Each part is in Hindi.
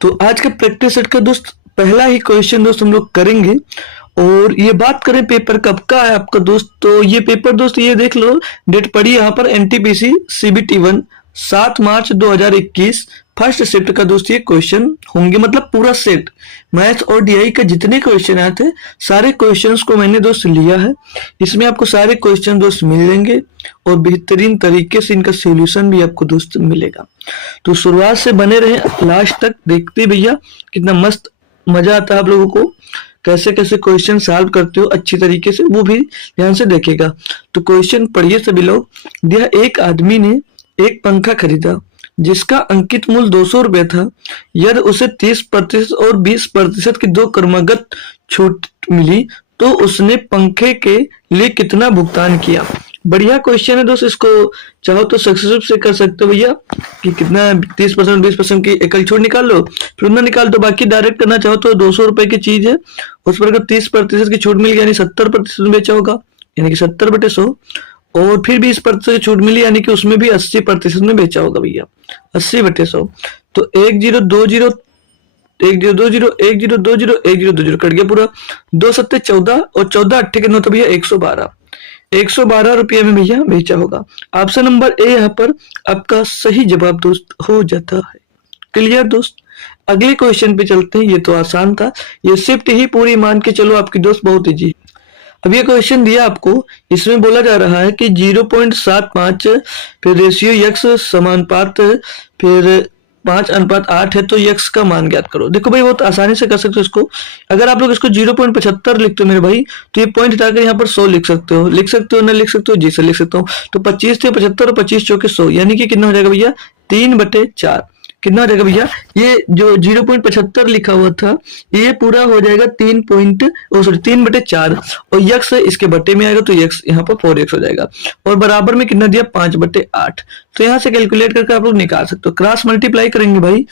तो आज का प्रैक्टिस सेट का दोस्त पहला ही क्वेश्चन दोस्त हम लोग करेंगे। और ये बात करें पेपर कब का है आपका दोस्त, तो ये पेपर दोस्त ये देख लो, डेट पड़ी यहाँ पर एनटीपीसी सीबीटी 1 7 मार्च 2021 फर्स्ट शिफ्ट का दोस्त ये क्वेश्चन होंगे। मतलब पूरा सेट मैथ और डीआई का जितने क्वेश्चन आए थे सारे क्वेश्चंस को मैंने दोस्त लिया है। इसमें आपको सारे क्वेश्चन दोस्त मिल जाएंगे और बेहतरीन तरीके से इनका सॉल्यूशन भी आपको दोस्त मिलेगा। तो शुरुआत से बने रहे लास्ट तक, देखते भैया कितना मस्त मजा आता है आप लोगों को, कैसे कैसे क्वेश्चन सॉल्व करते हो अच्छी तरीके से, वो भी ध्यान से देखेगा। तो क्वेश्चन पढ़िए सभी लोग। दिया, एक आदमी ने एक पंखा खरीदा जिसका अंकित मूल्य 200 रुपए था। यदि उसे 30% और 20% की दो क्रमागत छूट मिली तो उसने पंखे के लिए कितना भुगतान किया। बढ़िया क्वेश्चन है दोस्त, इसको चाहो तो सक्सेसफुल से कर सकते हो भैया कि कितना 30% 20% की एकल छूट निकाल लो, फिर ना निकाल दो। बाकी डायरेक्ट करना चाहो तो 200 रुपए की चीज है, उस पर अगर 30% की छूट मिल गई यानी 70% में बेचा होगा, यानी कि 70/100, और फिर 20% की छूट मिली यानी कि उसमें भी 80% में बेचा होगा भैया, 80/100। तो 1020 1020 1020 1020 कट गया पूरा, 2 सत्ते 14 और 14 अट्ठे के 9 तो भैया 112 रुपये में भैया बेचा होगा। ऑप्शन नंबर ए यहाँ पर आपका सही जवाब दोस्त हो जाता है। क्लियर दोस्त, अगले क्वेश्चन पे चलते हैं। ये तो आसान था, ये शिफ्ट ही पूरी मान के चलो आपकी दोस्त, बहुत इजी। अब ये क्वेश्चन दिया आपको, इसमें बोला जा रहा है कि 0.75 फिर रेशियो यक्स समानुपात फिर 5:8 है, तो यक्स का मान ज्ञात करो। देखो भाई बहुत आसानी से कर सकते हो इसको। अगर आप लोग इसको 0.75 लिखते हो मेरे भाई, तो ये पॉइंट हटाकर यहाँ पर 100 लिख सकते हो ना लिख सकते हो, जी से लिख सकता हूँ। तो 25 थे 75 और 25 चौके 100, यानी कि कितना हो जाएगा भैया 3/4। कितना हो जाएगा भैया, ये जो 0.75 लिखा हुआ था ये पूरा हो जाएगा 3/4, और यक्स इसके बट्टे में आएगा तो यक्स यहाँ पर 4x हो जाएगा, और बराबर में कितना दिया 5/8। तो यहाँ से कैलकुलेट करके आप लोग निकाल सकते हो, क्रॉस मल्टीप्लाई करेंगे भाई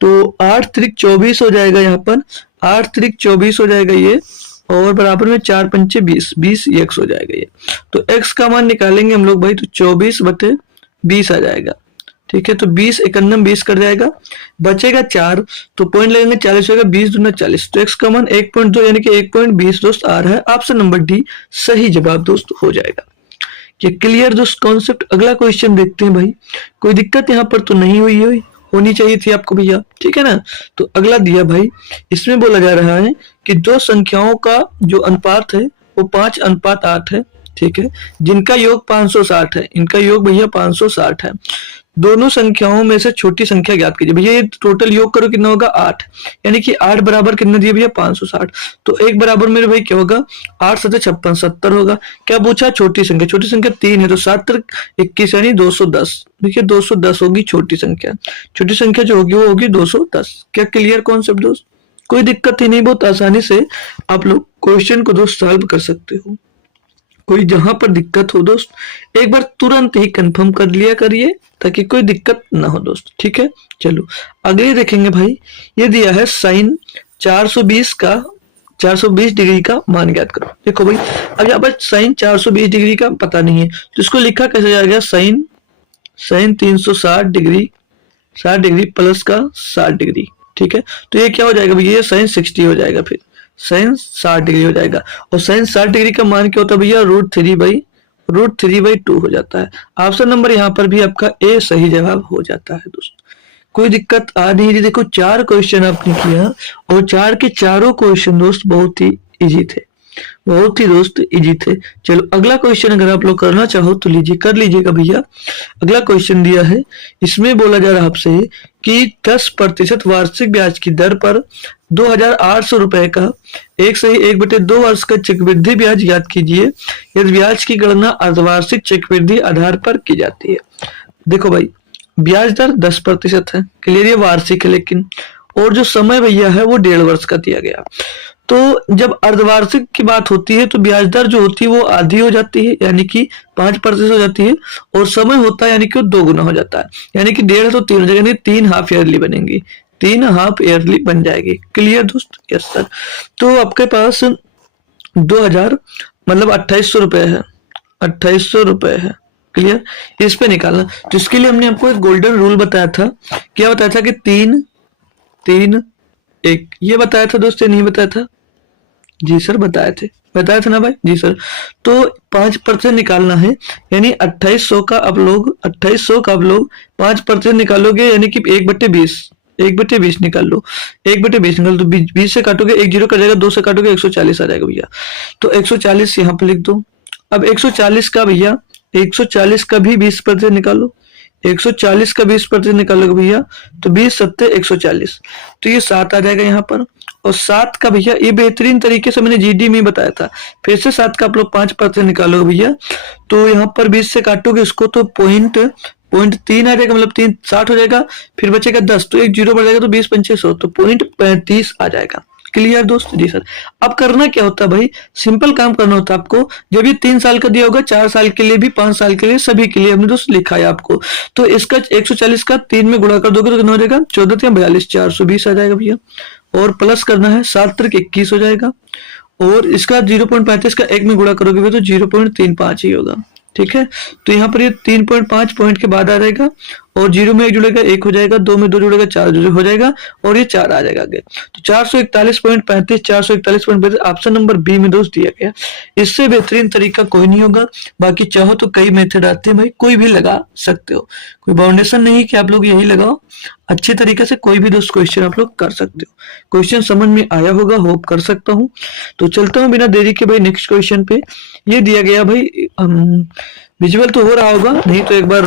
तो 8 त्रिक 24 हो जाएगा, यहाँ पर 8 त्रिक 24 हो जाएगा ये, और बराबर में 4 पंचे 20 एक्स हो जाएगा ये। तो एक्स का मान निकालेंगे हम लोग भाई, तो 24/20 आ जाएगा। ठीक है, तो 20 51 20 कर जाएगा, बचेगा 4, तो पॉइंट लगेंगे 40 होगा, 20 दूना 40, तो एक्स का मान 1.2 यानी कि 1.20 दोस्त आ रहा है। ऑप्शन नंबर डी सही जवाब दोस्त हो जाएगा। ये क्लियर दोस्त कॉन्सेप्ट। अगला क्वेश्चन देखते हैं भाई, कोई दिक्कत यहाँ पर तो नहीं हुई होनी चाहिए थी आपको भैया, ठीक है ना। तो अगला दिया भाई, इसमें बोला जा रहा है कि दो संख्याओं का जो अनुपात है वो 5:8 है, ठीक है, जिनका योग 560 है। इनका योग भैया 560 है। दोनों संख्याओं में से छोटी संख्या ज्ञात कीजिए। भैया ये टोटल योग करो कितना होगा 8, यानी कि 8 बराबर कितना दिया भैया 560। तो एक बराबर मेरे भाई क्या होगा 8 7 56 70 होगा। क्या पूछा, छोटी संख्या 3 है, तो 7 21 यानी 210। देखिए 210 होगी छोटी संख्या जो होगी वो होगी 210। क्या क्लियर कॉन्सेप्ट दोस्त, कोई दिक्कत ही नहीं, बहुत आसानी से आप लोग क्वेश्चन को दोस्त सॉल्व कर सकते हो। कोई जहां पर दिक्कत हो दोस्त एक बार तुरंत ही कंफर्म कर लिया करिए ताकि कोई दिक्कत ना हो दोस्त, ठीक है। चलो अगले देखेंगे भाई, ये दिया है साइन 420 डिग्री का मान ज्ञात करो। देखो भाई अब यहाँ पर साइन 420 डिग्री का पता नहीं है, तो इसको लिखा कैसे जाएगा, साइन 360 डिग्री प्लस का 60 डिग्री, ठीक है। तो ये क्या हो जाएगा भैया, साइन 60 हो जाएगा, फिर साइन 60 डिग्री हो जाएगा, और साइन 60 डिग्री का मान क्या होता है भैया √3/2 हो जाता है। ऑप्शन नंबर यहाँ पर भी आपका ए सही जवाब हो जाता है दोस्त। कोई दिक्कत आ नहीं रही। देखो 4 क्वेश्चन आपने किया और 4 के चारों क्वेश्चन दोस्त बहुत ही इजी थे, बहुत ही दोस्त इजी थे। चलो अगला क्वेश्चन अगर आप लोग करना चाहो तो कर लीजिएगा भैया। अगला क्वेश्चन दिया है, इसमें बोला जा रहा है आपसे कि 10% वार्षिक ब्याज की दर पर 2,800 रुपए का 1/2 वर्ष का चक्रवृद्धि ब्याज ज्ञात कीजिए यदि ब्याज की गणना अर्धवार्षिक चक्रवृद्धि आधार पर की जाती है। देखो भाई ब्याज दर 10% है, क्लियर, ये वार्षिक है, लेकिन और जो समय भैया है वो 1.5 वर्ष का दिया गया। तो जब अर्धवार्षिक की बात होती है तो ब्याज दर जो होती है वो आधी हो जाती है, यानी कि 5% हो जाती है, और समय होता है यानी कि वो 2 गुना हो जाता है, यानी कि 1.5 तो 3 हो जाएगा, 3 हाफ ईयरली बनेंगी, 3 हाफ ईयरली बन जाएगी। क्लियर दोस्त, यस सर। तो आपके पास 2000 मतलब 2800 रुपए है, 2800 रुपए है, क्लियर। इस पे निकालना, तो इसके लिए हमने आपको एक गोल्डन रूल बताया था। क्या बताया था कि 3 1 ये बताया था दोस्त, ये नहीं बताया था? जी सर बताए थे, बताया था ना भाई? जी सर। तो 5% निकालना है, यानी 2800 का आप लोग 5% निकालोगे, यानी कि 1/20, 1/20 निकाल लो, 1/20 निकाल दो, 20 से काटोगे 1 जीरो कट जाएगा, 2 से काटोगे 140 आ जाएगा भैया। तो 140 यहाँ पे लिख दो। अब 140 का भैया, 140 का भी 20% निकालो, 140 का 20% निकालोगे भैया, तो 20 सत्ते 140, तो ये 7 आ जाएगा यहाँ पर। और 7 का भैया ये बेहतरीन तरीके से मैंने जीडी में बताया था, फिर से 7 का आप लोग 5% निकालोगे भैया, तो यहाँ पर 20 से काटोगे इसको तो पॉइंट 3 आ जाएगा, मतलब 3 60 हो जाएगा, फिर बचेगा 10, तो एक जीरो बढ़ जाएगा, तो 20 पंचे 100, तो 0.35 आ जाएगा। क्लियर दोस्त? जी सर। अब करना क्या होता है भाई, सिंपल काम करना होता है आपको। जब ये 3 साल का दिया होगा, 4 साल के लिए भी, 5 साल के लिए, सभी के लिए हमने दोस्त लिखा है आपको। तो इसका 140 का 3 में गुणा कर दोगे तो कितना हो जाएगा, 14 या 42, 420 आ जाएगा भैया। और प्लस करना है, 7 तक 21 हो जाएगा, और इसका 0.35 का 1 में गुणा करोगे तो 0.35 ही होगा। ठीक है, तो यहाँ पर ये 3.5 पॉइंट के बाद आ जाएगा, और 0 में 1 जुड़ेगा 1 हो जाएगा, 2 में 2 जुड़ेगा 4 हो जाएगा, और ये 4 आ जाएगा आगे। तो 441.35, 441.35 ऑप्शन नंबर बी में दोस्त दिया गया। इससे बेहतरीन तरीका कोई नहीं होगा। बाकी चाहो तो कई मेथड आते हैं भाई, कोई भी लगा सकते हो, कोई बाउंडेशन नहीं कि आप लोग यही लगाओ, अच्छे तरीके से कोई भी दोस्त क्वेश्चन आप लोग कर सकते हो। क्वेश्चन समझ में आया होगा, होप कर सकता हूँ। तो चलता हूँ बिना देरी के भाई नेक्स्ट क्वेश्चन पे। ये दिया गया भाई, विजुअल तो हो रहा होगा, नहीं तो एक बार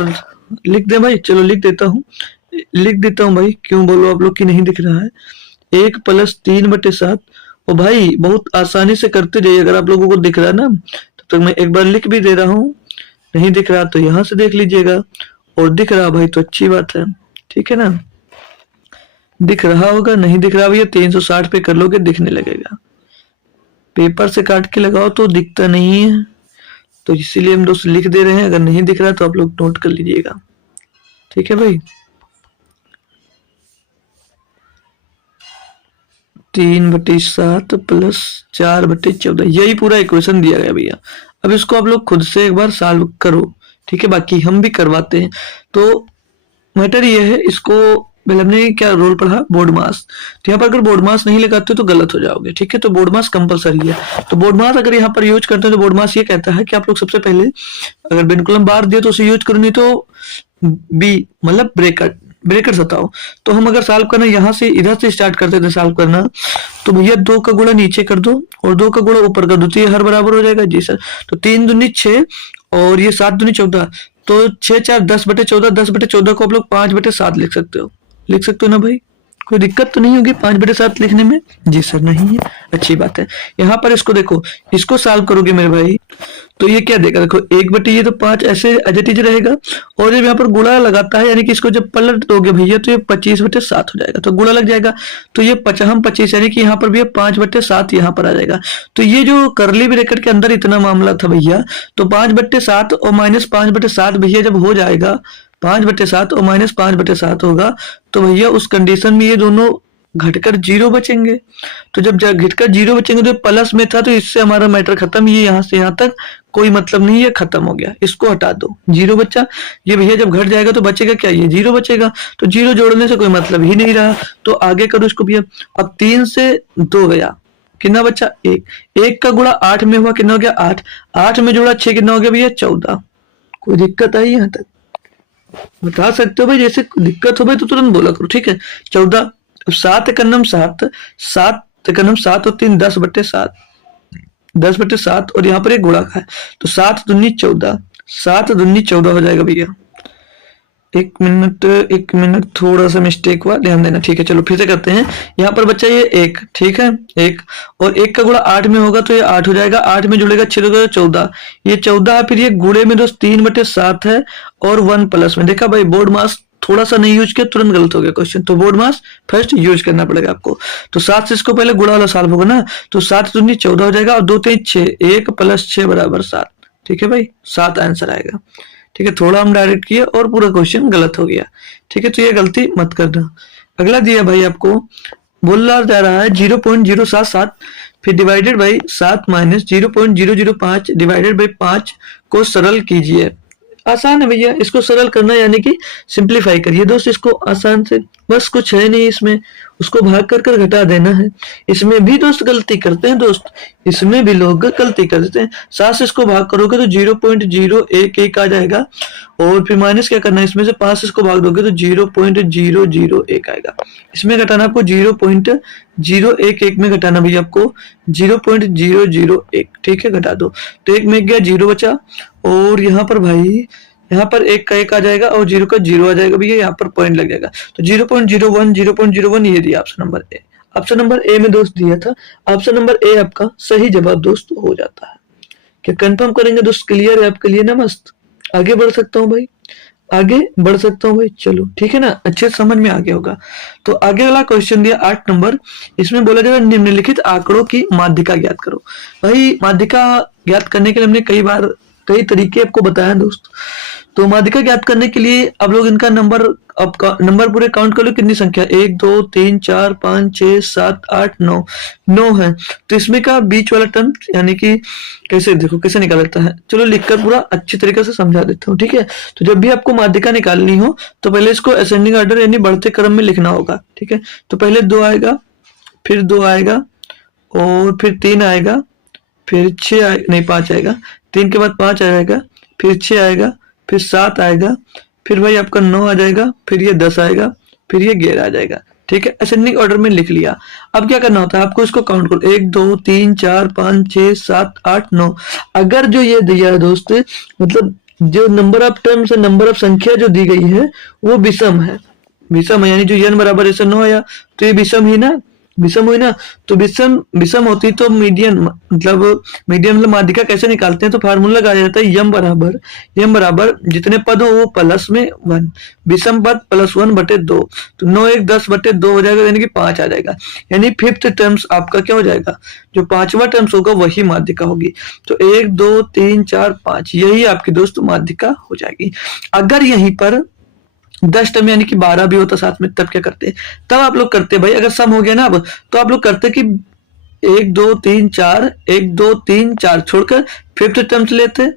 लिख दे भाई। चलो लिख देता हूँ भाई, क्यों बोलो आप लोग की नहीं दिख रहा है। 1 + 3/7, और भाई बहुत आसानी से करते जाइए, अगर आप लोगों को दिख रहा है ना, तो मैं एक बार लिख भी दे रहा हूँ, नहीं दिख रहा तो यहाँ से देख लीजिएगा, और दिख रहा भाई तो अच्छी बात है, ठीक है ना। दिख रहा होगा, नहीं दिख रहा भैया 360 पे कर लोगे दिखने लगेगा, पेपर से काट के लगाओ तो दिखता नहीं है, तो इसीलिए हम दोस्त लिख दे रहे हैं। अगर नहीं दिख रहा तो आप लोग नोट कर लीजिएगा, ठीक है भाई। 3/7 + 4/14, यही पूरा इक्वेशन दिया गया भैया। अब इसको आप लोग खुद से एक बार सॉल्व करो, ठीक है, बाकी हम भी करवाते हैं। तो मैटर ये है, इसको पहले हमने क्या रोल पढ़ा, बोर्ड मास। तो यहाँ पर अगर बोर्ड मास नहीं लगाते तो गलत हो जाओगे, ठीक है। तो बोर्ड मास कंपलसरी है। तो बोर्ड मास अगर यहाँ पर यूज करते हैं तो बोर्ड मास ये कहता है कि आप लोग सबसे पहले अगर बिनकुलम बार दिए तो उसे यूज करो, नहीं तो बी मतलब ब्रेकर बताओ। तो हम अगर सॉल्व करना यहाँ से इधर से स्टार्ट करते थे सॉल्व करना, तो भैया 2 का गुणा नीचे कर दो और 2 का गुणा ऊपर कर दो, तो ये हर बराबर हो जाएगा। जी सर। तो 3 दूनी 6 और ये 7 दूनी 14, तो 6 4 10/14, 10/14 को आप लोग 5/7 लिख सकते हो ना भाई, कोई दिक्कत तो नहीं होगी 5/7 लिखने में? जी सर नहीं है, अच्छी बात है। यहाँ पर इसको देखो, इसको सॉल्व करोगे मेरे भाई तो ये क्या देगा, देखो 1/, ये तो 5 ऐसे एज इट इज रहेगा, और जब यहाँ पर गुणा लगाता है यानी कि इसको जब पलट दोगे भैया तो ये 25/7 हो जाएगा, तो गुणा लग जाएगा, तो ये 25 यानी कि यहाँ पर भी 5/7 यहाँ पर आ जाएगा। तो ये जो करली ब्रैकेट के अंदर इतना मामला था भैया, तो 5/7 और -5/7 भैया जब हो जाएगा, 5/7 और -5/7 होगा, तो भैया उस कंडीशन में ये दोनों घटकर 0 बचेंगे। तो जब घटकर 0 बचेंगे तो प्लस में था, तो इससे हमारा मैटर खत्म, ये यहाँ से यहाँ तक कोई मतलब नहीं है, खत्म हो गया, इसको हटा दो, 0 बचा। ये भैया जब घट जाएगा तो बचेगा क्या, ये 0 बचेगा, तो 0 जोड़ने से कोई मतलब ही नहीं रहा। तो आगे करो इसको भैया। अब 3 से 2 गया, कितना बचा 1 का गुणा 8 में हुआ, कितना हो गया 8, 8 में जोड़ा 6, कितना हो गया भैया 14। कोई दिक्कत आई यहाँ तक? बता सकते हो भाई, जैसे दिक्कत हो भाई तो तुरंत बोला करो, ठीक है। 14, 7 एकम 7, 7 एकम 7 और 3 10/7, 10/7, और यहाँ पर एक गुणा का है, तो 7 दूनी 14, 7 दूनी 14 हो जाएगा भैया। एक मिनट थोड़ा सा मिस्टेक हुआ, ध्यान देना, ठीक है। चलो फिर से करते हैं। यहाँ पर बच्चा ये 1, ठीक है, 1, और 1 का गुणा 8 में होगा तो ये 8 हो जाएगा, 8 में जुड़ेगा 6 होगा 14, ये 14 है, फिर ये गुणे में दोस्त 3/7 है, और 1 प्लस में। देखा भाई, बोर्ड मास थोड़ा सा नहीं यूज किया, तुरंत गलत हो गया क्वेश्चन, तो बोर्ड मास फर्स्ट यूज करना पड़ेगा आपको। तो 7 से इसको पहले गुणा वाला सॉल्व होगा ना, तो 7 दूनी 14 हो जाएगा, और 2 3 6, 1 + 6 = 7, ठीक है भाई, 7 आंसर आएगा, ठीक है। थोड़ा हम डायरेक्ट किए और पूरा क्वेश्चन गलत हो गया, ठीक है, तो ये गलती मत करना। अगला दिया भाई आपको, बोला जा रहा है 0.077, फिर डिवाइडेड बाई 7 - 0.005 डिवाइडेड बाई 5 को सरल कीजिए। आसान है भैया, इसको सरल करना यानी कि सिंप्लीफाई करिए दोस्त इसको आसान से, बस कुछ है नहीं इसमें, उसको भाग कर कर घटा देना है। इसमें भी दोस्त गलती करते हैं दोस्त, इसमें भी लोग गलती कर देते हैं। 7 से इसको भाग करोगे तो 0.011 आ जाएगा, और फिर माइनस क्या करना है, इसमें से 5 से इसको भाग दोगे तो 0.001 आएगा। इसमें घटाना आपको 0.011 में घटाना भैया आपको 0.001, ठीक है, घटा दो तो एक में गया 0 बचा, और यहाँ पर भाई यहाँ पर एक का एक आ जाएगा और 0 का 0 आ जाएगा भैया, यहाँ पर पॉइंट लग जाएगा। तो 0.01 ये दिया option number A. Option number A में दोस्त दिया था, ऑप्शन नंबर ए आपका सही जवाब दोस्त हो जाता है। क्या कंफर्म करेंगे दोस्त? क्लियर है आपके लिए ना? मस्त। आगे बढ़ सकता हूँ भाई, आगे बढ़ सकता हूँ भाई, चलो ठीक है ना, अच्छे समझ में आ गया होगा। तो आगे वाला क्वेश्चन दिया 8 नंबर, इसमें बोला जाएगा निम्नलिखित आंकड़ों की माध्यिका ज्ञात करो। भाई माध्यिका ज्ञात करने के लिए हमने कई तरीके आपको बताया दोस्त। तो माध्यिका ज्ञात करने के लिए अब लोग इनका नंबर पूरे काउंट कर लो, कितनी संख्या, 1 2 3 4 5 6 7 8 9 है। तो इसमें का बीच वाला टर्म यानी कि कैसे देखो कैसे निकाल जाता है, चलो लिखकर पूरा अच्छी तरीके से समझा देता हूँ, ठीक है। तो जब भी आपको माध्यिका निकालनी हो तो पहले इसको असेंडिंग ऑर्डर यानी बढ़ते क्रम में लिखना होगा, ठीक है। तो पहले 2 आएगा, फिर 2 आएगा, और फिर 3 आएगा, फिर 5 आएगा, 3 के बाद 5 आ जाएगा, फिर 6 आएगा, फिर 7 आएगा, फिर भाई आपका 9 आ जाएगा, फिर ये 10 आएगा, फिर ये 11 आ जाएगा, ठीक है। असेंडिंग ऑर्डर में लिख लिया। अब क्या करना होता है आपको, इसको काउंट करो, 1 2 3 4 5 6 7 8 9। अगर जो ये दिया है दोस्त, मतलब जो number of terms, number of संख्या जो दी गई है वो विषम है, यानी जो n बराबर ऐसे 9 आया तो ये विषम ही ना, विषम हुई ना। तो विषम होती तो मीडियन मतलब माध्यिका कैसे निकालते हैं, तो फार्मूला लगाया जाता है यम बराबर जितने पद हो वो प्लस में 1, विषम पद +1/2, तो 9 1 10/2 हो जाएगा, यानी कि 5 आ जाएगा। यानी 5th टर्म्स आपका क्या हो जाएगा, जो 5वां टर्म्स होगा वही माध्यिका होगी। तो 1 2 3 4 5 यही आपकी दोस्त माध्यिका हो जाएगी। अगर यहीं पर 10 टर्म यानी कि 12 भी होता साथ में, तब क्या करते, तब आप लोग करते भाई, अगर सम हो गया ना अब, तो आप लोग करते कि 1 2 3 4 1 2 3 4 छोड़कर 5th टर्म्स लेते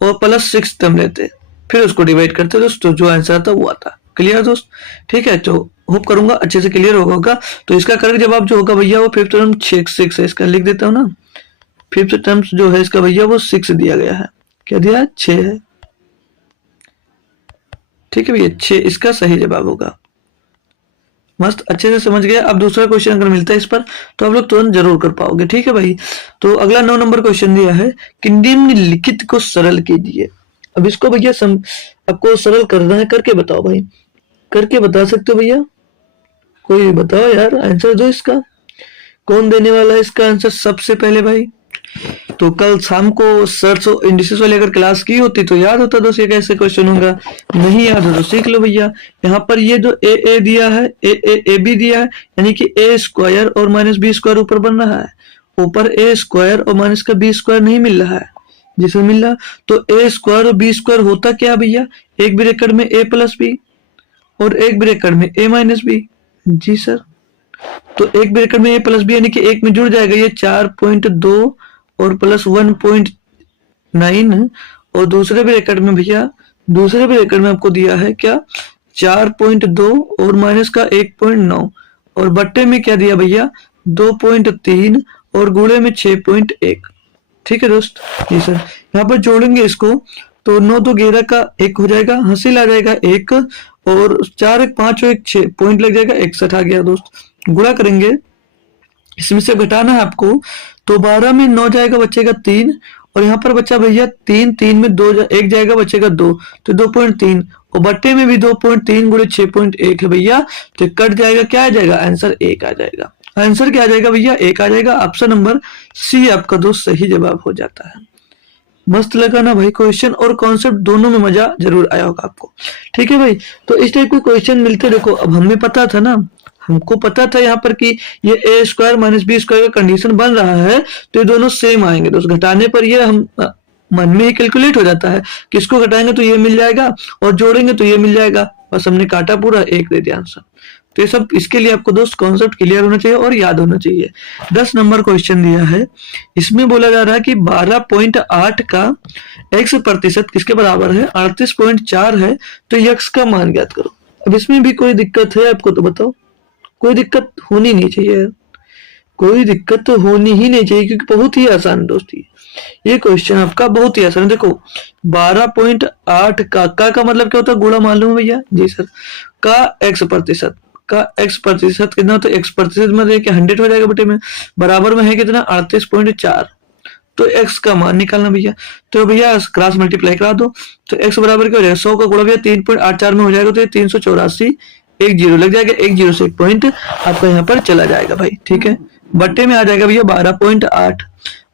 और +6 टर्म लेते, फिर उसको डिवाइड करते दोस्त, तो जो आंसर आता वो आता। क्लियर दोस्त, ठीक है। तो होप करूंगा अच्छे से क्लियर होगा। तो इसका करेक्ट जवाब जो होगा भैया वो 5th टर्म 6 है, इसका लिख देता हूँ ना। 5th टर्म्स जो है इसका भैया वो 6 दिया गया है, क्या दिया है, 6 है, ठीक है भैया, 6 इसका सही जवाब होगा। मस्त, अच्छे से समझ गए। अब दूसरा क्वेश्चन अगर मिलता है इस पर तो आप लोग तुरंत जरूर कर पाओगे, ठीक है भाई। तो अगला 9 नंबर क्वेश्चन दिया है कि निम्नलिखित को सरल कीजिए। अब इसको भैया आपको सरल करना है, करके बताओ भाई, करके बता सकते हो भैया, कोई बताओ यार, आंसर दो इसका। कौन देने वाला है इसका आंसर सबसे पहले भाई? तो कल शाम को सर्च इंडिसेस वाली अगर क्लास की होती तो याद होता दोस्त ये कैसे क्वेश्चन होगा, नहीं याद हो तो सीख लो भैया। यहाँ पर ये जो ए दिया है, ए बी दिया है, यानी कि ए स्क्वायर और -b² ऊपर बन रहा है, ऊपर ए स्क्वायर और माइनस का b² नहीं मिल रहा है, जिसे मिल रहा तो ए स्क्वायर और b² होता क्या भैया, एक ब्रैकेट में a + b और एक ब्रैकेट में a - b। जी सर, तो एक ब्रैकेट में a + b यानी कि एक में जुड़ जाएगा ये 4.2 और +1.9, और दूसरे ब्रैकेट में भैया, दूसरे ब्रैकेट में आपको दिया है क्या, 4.2 और माइनस का 1.9, और बट्टे में क्या दिया भैया, 2.3 और गुणे में 6.1। ठीक है दोस्त, जी सर। यहाँ पर जोड़ेंगे इसको तो 9 2 11 का 1 हो जाएगा, हासिल आ जाएगा 1, और 4 1 5 और 1 6 पॉइंट लग जाएगा, 61 आ गया दोस्त। गुणा करेंगे, इसमें से घटाना है आपको, तो 12 में 9 जाएगा, बचेगा 3, और यहाँ पर बचा भैया 3, 3 में 2 1 जाएगा, बचेगा 2, तो 2.3, और बट्टे में भी 2.3 गुणे 6.1 है भैया, तो कट जाएगा, क्या आ जाएगा आंसर, 1 आ जाएगा। आंसर क्या आ जाएगा भैया, 1 आ जाएगा। ऑप्शन नंबर सी आपका दोस्त सही जवाब हो जाता है। मस्त लगा ना भाई क्वेश्चन, और कॉन्सेप्ट दोनों में मजा जरूर आया होगा आपको। ठीक है भाई, तो इस टाइप के क्वेश्चन मिलते देखो, अब हमें पता था ना, हमको पता था यहाँ पर कि ये a square minus b square का कंडीशन बन रहा है, तो ये दोनों सेम आएंगे दोस्त। घटाने पर ये हम मन में ही कैलकुलेट हो जाता है, किसको घटाएंगे तो ये मिल जाएगा और जोड़ेंगे तो ये मिल जाएगा, बस हमने काटा पूरा, 1 दे दिया आंसर। तो ये सब इसके लिए आपको दोस्त कॉन्सेप्ट क्लियर होना चाहिए और याद होना चाहिए। 10 नंबर क्वेश्चन दिया है, इसमें बोला जा रहा है कि 12.8 का x% किसके बराबर है, 38.4 है, तो x का मान ज्ञात करो। अब इसमें भी कोई दिक्कत है आपको तो बताओ, कोई दिक्कत होनी नहीं चाहिए, कोई दिक्कत तो होनी ही नहीं चाहिए, क्योंकि बहुत ही आसान है दोस्त। ये क्वेश्चन आपका बहुत ही आसान है। देखो 12.8 का मतलब क्या होता है, गुणा मालूम है भैया? जी सर। का x प्रतिशत, का x प्रतिशत कितना होता है? x प्रतिशत में देखिए 100 हो जाएगा बटे में, बराबर में है कितना? 38.4। तो x का मान निकालना भैया। तो भैया क्रॉस मल्टीप्लाई करा दो, तो x बराबर क्या हो जाएगा? 100 का गुणा भैया 3.84 में हो जाएगा, तो ये 384, एक जीरो लग जाएगा, एक जीरो से एक पॉइंट आपका यहाँ पर चला जाएगा भाई, ठीक है। बट्टे में आ जाएगा भैया 12.8,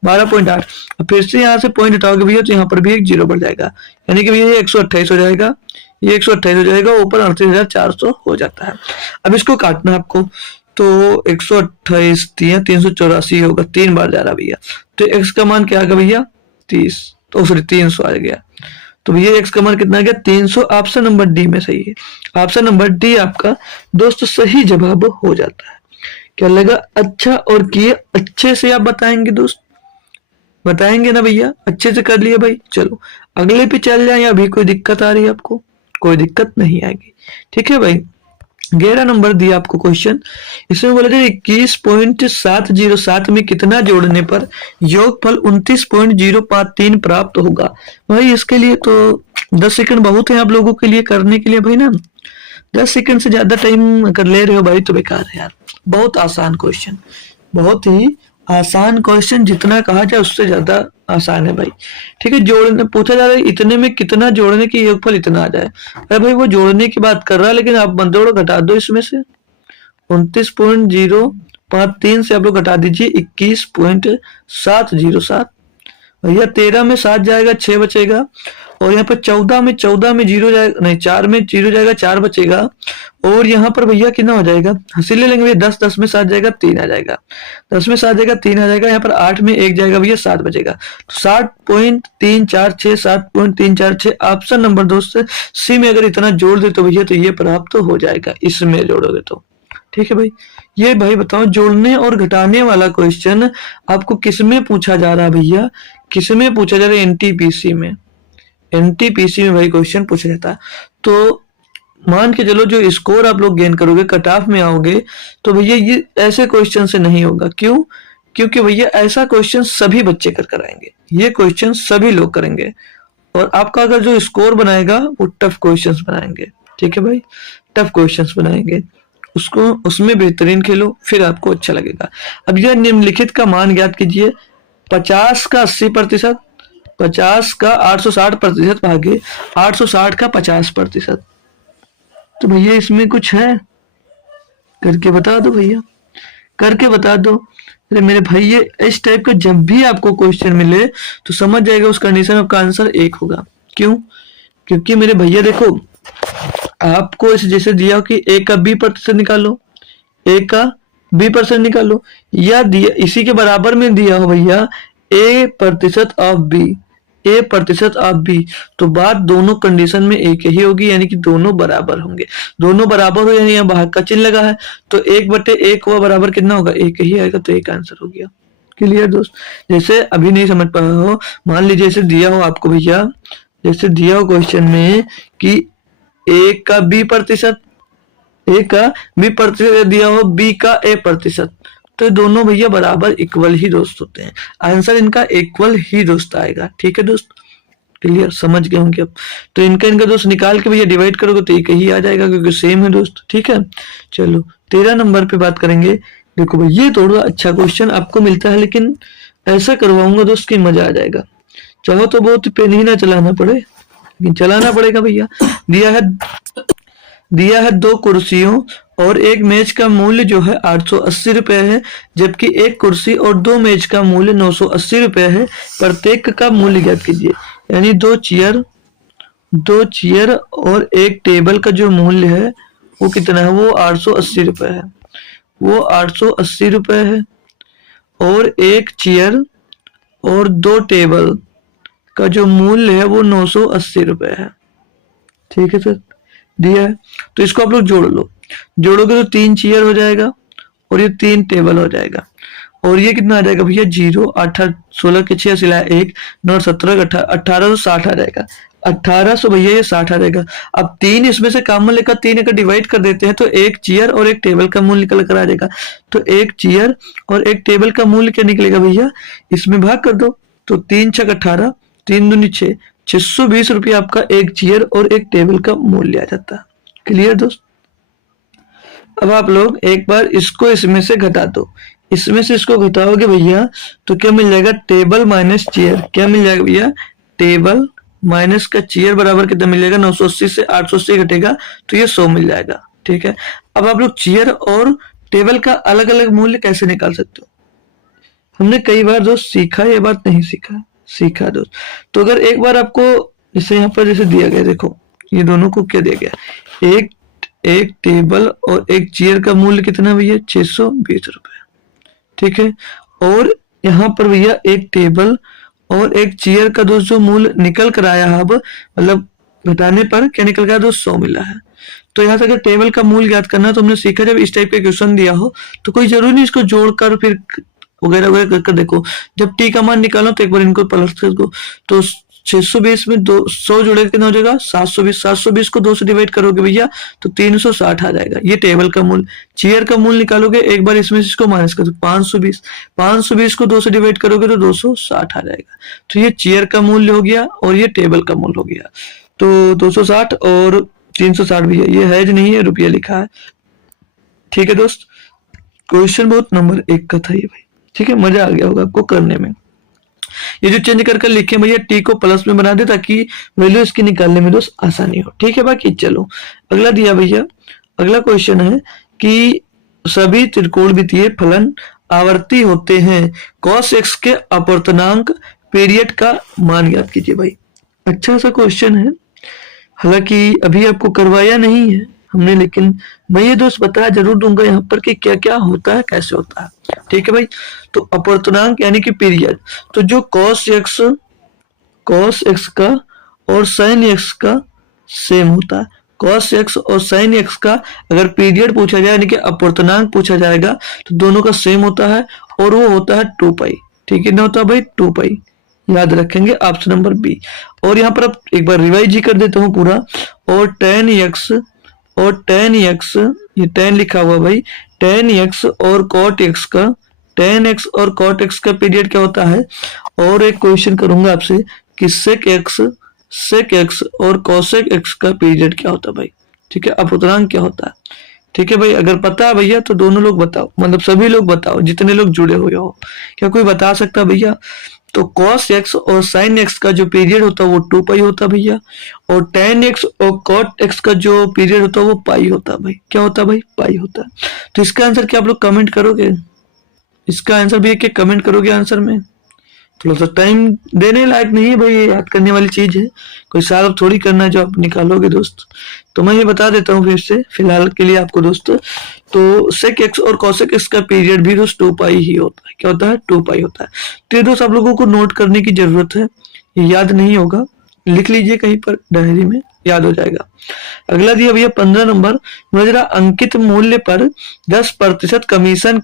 12.8। फिर से यहाँ से पॉइंट हटाओगे भैया तो यहाँ पर भी एक जीरो बढ़ जाएगा, यानी कि भैया ये 128 हो जाएगा, ये 128 हो जाएगा, ऊपर 38,400 हो जाता है। अब इसको काटना है आपको, तो 128 दिया 384 होगा, 3 बार जा रहा भैया, तो x का मान क्या आ गया भैया? 30, तो सॉरी 300 आ गया। तो भैया x का मान कितना आ गया? 300। ऑप्शन नंबर डी में सही है, ऑप्शन नंबर डी आपका दोस्त सही जवाब हो जाता है। क्या लगा? अच्छा और किए अच्छे से आप बताएंगे दोस्त, बताएंगे ना भैया? अच्छे से कर लिए भाई। चलो अगले पे चल जाए, अभी कोई दिक्कत आ रही है आपको? कोई दिक्कत नहीं आएगी, ठीक है भाई। 11 नंबर दिया आपको क्वेश्चन, इसमें बोला जाए 21.707 में कितना जोड़ने पर योगफल 29.053 प्राप्त होगा। भाई इसके लिए तो 10 सेकंड बहुत है आप लोगों के लिए करने के लिए भाई ना, 10 सेकंड से ज्यादा टाइम कर ले रहे हो भाई तो बेकार है यार। बहुत आसान क्वेश्चन, बहुत ही आसान क्वेश्चन, जितना कहा जाए उससे ज्यादा आसान है भाई, ठीक है। जोड़ने पूछा जा रहा है इतने में कितना जोड़ने की योगफल इतना आ जाए। अरे भाई वो जोड़ने की बात कर रहा है, लेकिन आप जोड़ो घटा दो, इसमें से 29.053 से आप लोग घटा दीजिए 21.707 भैया। 13 में 7 जाएगा, 6 बचेगा, और यहाँ पर 14 में 0 जाएगा, नहीं 4 में 0 जाएगा, 4 बचेगा, और यहाँ पर भैया कितना हो जाएगा? हंसी ले लेंगे भैया, 10 में 7 जाएगा, 3 आ जाएगा, 10 में 7 जाएगा, 3 आ जाएगा, यहाँ पर 8 में 1 जाएगा भैया, 7 बचेगा। 7.346, 7.346 ऑप्शन नंबर दोस्त सी में अगर इतना जोड़ दे तो भैया तो ये प्राप्त हो जाएगा, इसमें जोड़ोगे तो, ठीक है भाई। ये भाई बताओ जोड़ने और घटाने वाला क्वेश्चन आपको किसमें पूछा जा रहा है भैया? किसमें पूछा जा रहा है? एनटीपीसी में, एनटीपीसी में भाई क्वेश्चन पूछा जाता है। तो मान के चलो जो स्कोर आप लोग गेन करोगे, कट ऑफ में आओगे, तो भैया ये ऐसे क्वेश्चन से नहीं होगा। क्यों? क्योंकि भैया ऐसा क्वेश्चन सभी बच्चे कर कराएंगे, ये क्वेश्चन सभी लोग करेंगे, और आपका अगर जो स्कोर बनाएगा वो टफ क्वेश्चंस बनाएंगे, ठीक है भाई, टफ क्वेश्चंस बनाएंगे, उसको उसमें बेहतरीन खेलो, फिर आपको अच्छा लगेगा। अब यह निम्नलिखित का मान ज्ञात कीजिए, 50 का 80%, 50 का 860% भागे 860 का 50%। तो भैया इसमें कुछ है? करके बता दो भैया, करके बता दो। अरे मेरे भाई ये इस टाइप का जब भी आपको क्वेश्चन मिले तो समझ जाएगा उस कंडीशन में आपका आंसर 1 होगा। क्यों? क्योंकि मेरे भैया देखो आपको इस जैसे दिया हो कि a का b% निकालो, a का b% निकालो, या दिया इसी के बराबर में दिया हो भैया a% of b, a% of b, तो बात दोनों कंडीशन में एक ही होगी, यानी कि दोनों बराबर होंगे। दोनों बराबर हो यानी यहाँ भाग का चिन्ह लगा है, तो 1/1 हुआ बराबर कितना होगा? 1 ही आएगा, तो एक आंसर हो गया। क्लियर दोस्त? जैसे अभी नहीं समझ पाए हो, मान लीजिए जैसे दिया हो आपको भैया, जैसे दिया हो क्वेश्चन में कि a का b%, a का b% दिया हो, b का a%, तो दोनों भैया बराबर इक्वल ही दोस्त होते हैं, आंसर इनका इक्वल ही दोस्त आएगा, ठीक है दोस्त। क्लियर? समझ गए होंगे अब। तो इनका दोस्त निकाल के भैया डिवाइड करोगे तो एक ही आ जाएगा, क्योंकि सेम है दोस्त, ठीक है। चलो 13 नंबर पे बात करेंगे। देखो भाई ये थोड़ा अच्छा क्वेश्चन आपको मिलता है, लेकिन ऐसा करवाऊंगा दोस्त कि मजा आ जाएगा। चाहो तो बहुत पेन ही ना चलाना पड़े, लेकिन चलाना पड़ेगा भैया। दिया है 2 कुर्सियों और एक मेज का मूल्य जो है 880 रुपए है, जबकि एक कुर्सी और 2 मेज का मूल्य 980 रुपए है। प्रत्येक का मूल्य ज्ञात कीजिए। यानी 2 चेयर और एक टेबल का जो मूल्य है वो कितना है? वो 880 रुपए है, वो 880 रुपए है, और एक चेयर और 2 टेबल का जो मूल्य है वो 980 रुपए है, ठीक है सर। दिया है तो इसको आप लोग जोड़ लो, जोड़ोगे तो 3 चेयर हो जाएगा और ये 3 टेबल हो जाएगा, और ये कितना आ जाएगा भैया? 0 8 16 के 6 सिला 1 9 17 1860 आ जाएगा। 1800 भैया ये 60 आ जाएगा। अब 3 इसमें से कॉमन लेकर 3 अगर डिवाइड कर देते हैं तो एक चेयर और एक टेबल का मूल्य निकल कर आ जाएगा। तो एक चेयर और एक टेबल का मूल्य क्या निकलेगा भैया, इसमें भाग कर दो। तो 3 छक 18, 3 दूनी 6, 620 रुपये आपका एक चेयर और एक टेबल का मूल्य आ जाता है। क्लियर दोस्त। अब आप लोग एक बार इसको इसमें से घटा दो, इसमें से इसको घटाओगे भैया तो क्या मिल जाएगा, टेबल माइनस चेयर। क्या मिल जाएगा भैया, टेबल माइनस का चेयर बराबर कितना मिल जाएगा, 980 से 880 घटेगा तो ये 100 मिल जाएगा। ठीक है, अब आप लोग चेयर और टेबल का अलग अलग मूल्य कैसे निकाल सकते हो, हमने कई बार दोस्त सीखा, ये बात नहीं सीखा दोस्त। तो अगर एक बार आपको जैसे यहाँ पर जैसे दिया गया, देखो ये दोनों को क्या दिया गया, एक टेबल और एक चेयर का मूल्य कितना भैया, 620 रुपए। ठीक है, और यहाँ पर भैया एक टेबल और एक चेयर का दोस्त जो मूल्य निकल कर आया है, अब मतलब घटाने पर क्या निकल गया दोस्त, 100 मिला है। तो यहाँ से अगर टेबल का मूल्य ज्ञात करना तो हमने सीखा, जब इस टाइप का क्वेश्चन दिया हो तो कोई जरूरी नहीं इसको जोड़कर फिर वगैरह वगैरह कर देखो, जब टी का मान निकालो तो एक बार इनको प्लस कर दो। तो 620 में 200 जोड़े कितना हो जाएगा, 720। 720 को 2 से डिवाइड करोगे भैया तो 360 आ जाएगा, ये टेबल का मूल्य। चेयर का मूल्य निकालोगे एक बार इसमें से इसको माइनस कर दो, 520। 520 को 2 से डिवाइड करोगे तो 260 आ जाएगा। तो ये चेयर का मूल्य हो गया और ये टेबल का मूल्य हो गया। तो 260 और 360 भैया ये हैज नहीं है, रुपया लिखा है। ठीक है दोस्त, क्वेश्चन बहुत नंबर 1 का था ये भाई। ठीक है, मजा आ गया होगा आपको करने में। ये जो चेंज कर लिखे भैया टी को प्लस में बना दे ताकि वैल्यू इसकी निकालने में दोस्त आसानी हो। ठीक है बाकी चलो अगला दिया भैया, अगला क्वेश्चन है कि सभी त्रिकोणमितीय फलन आवर्ती होते हैं, cos x के अपवर्तनांक पीरियड का मान ज्ञात कीजिए भाई। अच्छा सा क्वेश्चन है, हालांकि अभी आपको करवाया नहीं है हमने, लेकिन मैं ये दोस्त बताया जरूर दूंगा यहाँ पर कि क्या क्या होता है, कैसे होता है। ठीक है भाई, तो अपवर्तनांक यानी कि पीरियड, तो जो cos x का और sin x का सेम होता है। cos x और sin x का अगर पीरियड पूछा जाए यानी कि अपवर्तनांक पूछा जाएगा तो दोनों का सेम होता है और वो होता है 2 पाई। ठीक है, ना होता है भाई 2 पाई, याद रखेंगे ऑप्शन नंबर बी। और यहाँ पर अब एक बार रिवाइज ही कर देता हूँ पूरा। और tan x और tan x, ये tan लिखा हुआ भाई, tan x और cot x का, tan x और cot x का पीरियड क्या होता है। और एक क्वेश्चन करूंगा आपसे कि sec x और cosec x का पीरियड क्या होता है भाई। ठीक है, अपवर्तनांक क्या होता है। ठीक है भाई, अगर पता है भैया तो दोनों लोग बताओ, मतलब सभी लोग बताओ जितने लोग जुड़े हुए हो। क्या कोई बता सकता भैया। तो cos x और sin x का जो पीरियड होता है वो 2 पाई होता है भैया, और tan x और cot x का जो पीरियड होता है वो पाई होता है भाई। क्या होता है भाई, पाई होता है। तो इसका आंसर क्या आप लोग कमेंट करोगे, इसका आंसर भी क्या कमेंट करोगे आंसर में। थोड़ा सा टाइम देने लायक नहीं है भाई, ये याद करने वाली चीज है, कोई साल थोड़ी करना है जो आप निकालोगे दोस्त। तो मैं ये बता देता हूँ फिर से फिलहाल के लिए आपको दोस्त। तो sec x और cosec x का पीरियड भी दोस्त 2 पाई ही होता है। क्या होता है, 2 पाई होता है। तो ये दोस्त आप लोगों को नोट करने की जरूरत है, ये याद नहीं होगा लिख लीजिए कहीं पर डायरी में, याद हो जाएगा। अगला दिया भैया 15 नंबर, जरा अंकित मूल्य पर 10% कमीशन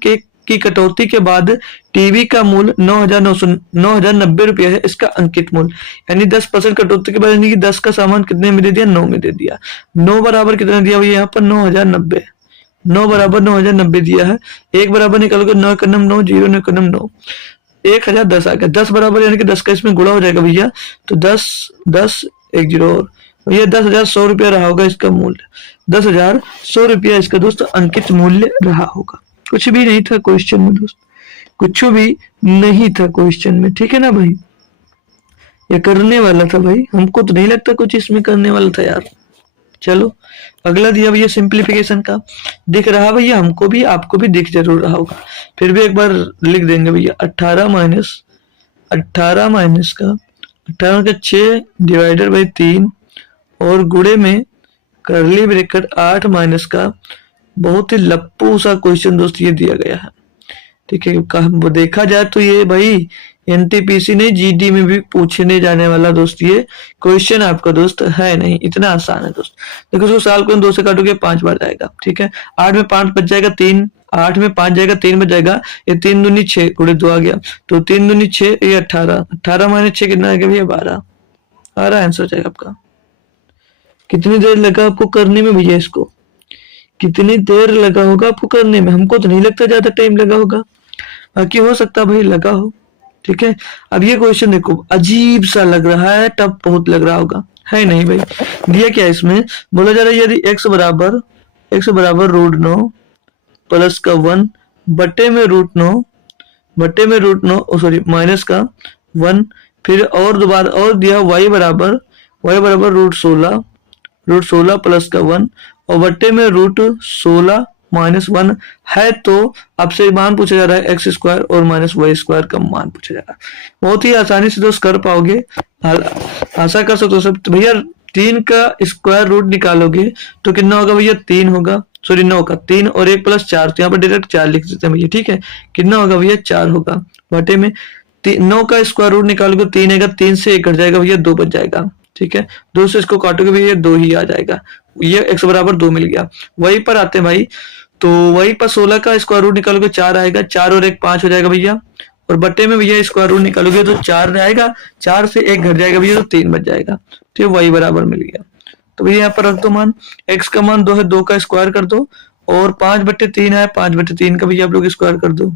की कटौती के बाद टीवी का मूल्य 9,090 रुपया है, इसका अंकित मूल्य। यानी 10% कटौती के बाद यानी कि 10 का सामान कितने में दे दिया, 9 में दे दिया। 9 बराबर कितना दिया भैया यहाँ पर 9,090, 9 बराबर 9,090 दिया है। 1 बराबर निकालोगे 9 कदम 9, 0 9 कदम 9, 1,010 आ गया। 10 बराबर यानी कि 10 का इसमें गुणा हो जाएगा भैया, तो 10 1 0 और भैया 10,100 रुपया रहा होगा इसका मूल्य। 10,100 रुपया इसका दोस्त अंकित मूल्य रहा होगा। कुछ भी नहीं था क्वेश्चन में दोस्त, कुछ भी नहीं था क्वेश्चन में। ठीक है ना भाई, ये करने वाला था भाई, हमको तो नहीं लगता कुछ इसमें करने वाला था यार। चलो अगला दिया भैया सिंप्लीफिकेशन का, दिख रहा भैया हमको भी, आपको भी दिख जरूर रहा होगा, फिर भी एक बार लिख देंगे भैया। 18 माइनस का 18 का 6 डिवाइडर बाई 3 और गुड़े में करली ब्रैकेट 8 माइनस का, बहुत ही लप्पू सा क्वेश्चन दोस्त ये दिया गया है। ठीक है, देखा जाए तो ये भाई एनटीपीसी नहीं जीडी में भी पूछने जाने वाला दोस्त ये क्वेश्चन आपका दोस्त है नहीं, इतना आसान है दोस्त। देखो उसको साल को 2 से काटोगे 5 बार जाएगा। ठीक है, 8 में 5 बच जाएगा 3, 8 में 5 जाएगा 3 बच जाएगा, ये 3 दूनी 6 गुड़े 2 आ गया, तो 3 दूनी 6, ये 18 माइनस 6 कितना आ गया भैया 12। आ रहा आंसर हो जाएगा आपका। कितनी देर लगा आपको करने में भैया इसको, कितनी देर लगा होगा आपको करने में? हमको तो नहीं लगता ज्यादा टाइम लगा होगा, बाकी हो सकता है भाई लगा हो। ठीक है, अब ये क्वेश्चन देखो, अजीब सा लग रहा है, टफ बहुत लग रहा होगा, है नहीं भाई। दिया क्या है इसमें, बोला जा रहा है यदि x बराबर √9 प्लस का 1 बटे में √9 सॉरी माइनस का 1, फिर और दोबारा और दिया y बराबर √16 प्लस का 1 और बट्टे में √16 माइनस 1 है, तो आपसे मान पूछा जा रहा है x² और माइनस y² का मान पूछा जा रहा है। बहुत ही आसानी से दोस्त कर पाओगे, आशा कर सकते हो सब। तो भैया 3 का स्क्वायर रूट निकालोगे तो कितना होगा भैया, 3 होगा, सॉरी 9 का 3 और 1 प्लस 4, तो यहाँ पर डायरेक्ट 4 लिख देते हैं भैया। ठीक है, कितना होगा भैया, 4 होगा, बटे में 9 का स्क्वायर रूट निकालोगे 3 आएगा, 3 से 1 घट जाएगा भैया, 2 बच जाएगा। ठीक है, 2 से इसको काटोगे भैया 2 ही आ जाएगा, ये x बराबर 2 मिल गया। वही पर आते हैं भाई, तो वही पर 16 का स्क्वायर रूट निकालोगे 4 आएगा, 4 और 1 5 हो जाएगा भैया, और बट्टे में भैया स्क्वायर रूट निकालोगे तो 4 आएगा, 4 से 1 घट जाएगा भैया, तो 3 बच जाएगा, तो ये y बराबर मिल गया। तो भैया यहाँ पर रख दो मान, x का मान 2 है, 2 का स्क्वायर कर दो, और 5/3 है, 5/3 का भैया आप लोग स्क्वायर कर दो।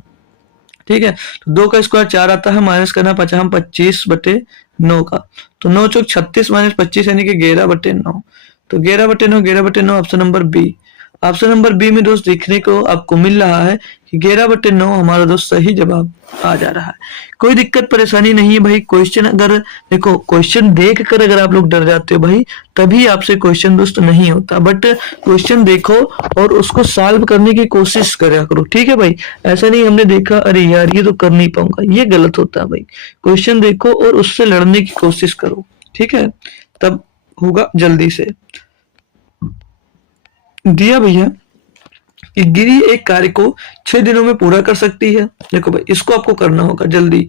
ठीक है, तो 2 का स्क्वायर 4 आता है, माइनस करना 25/9 का, तो 9 चौक 36 माइनस 25 यानी कि 11/9, तो 11/9 option number B. Option number B में दोस्त देखने को आपको मिल रहा है कि 11/9 हमारा दोस्त सही जवाब आ जा रहा है। कोई दिक्कत परेशानी नहीं है भाई। क्वेश्चन अगर देखो, क्वेश्चन देख कर अगर आप लोग डर जाते हो भाई, तभी आपसे क्वेश्चन दोस्त नहीं होता, बट क्वेश्चन देखो और उसको सॉल्व करने की कोशिश करा करो। ठीक है भाई, ऐसा नहीं हमने देखा अरे यार ये तो कर नहीं पाऊंगा, ये गलत होता है भाई। क्वेश्चन देखो और उससे लड़ने की कोशिश करो, ठीक है, तब होगा जल्दी से। दिया भैया कि गिरी एक कार्य को 6 दिनों में पूरा कर सकती है। देखो भाई, इसको आपको करना होगा जल्दी।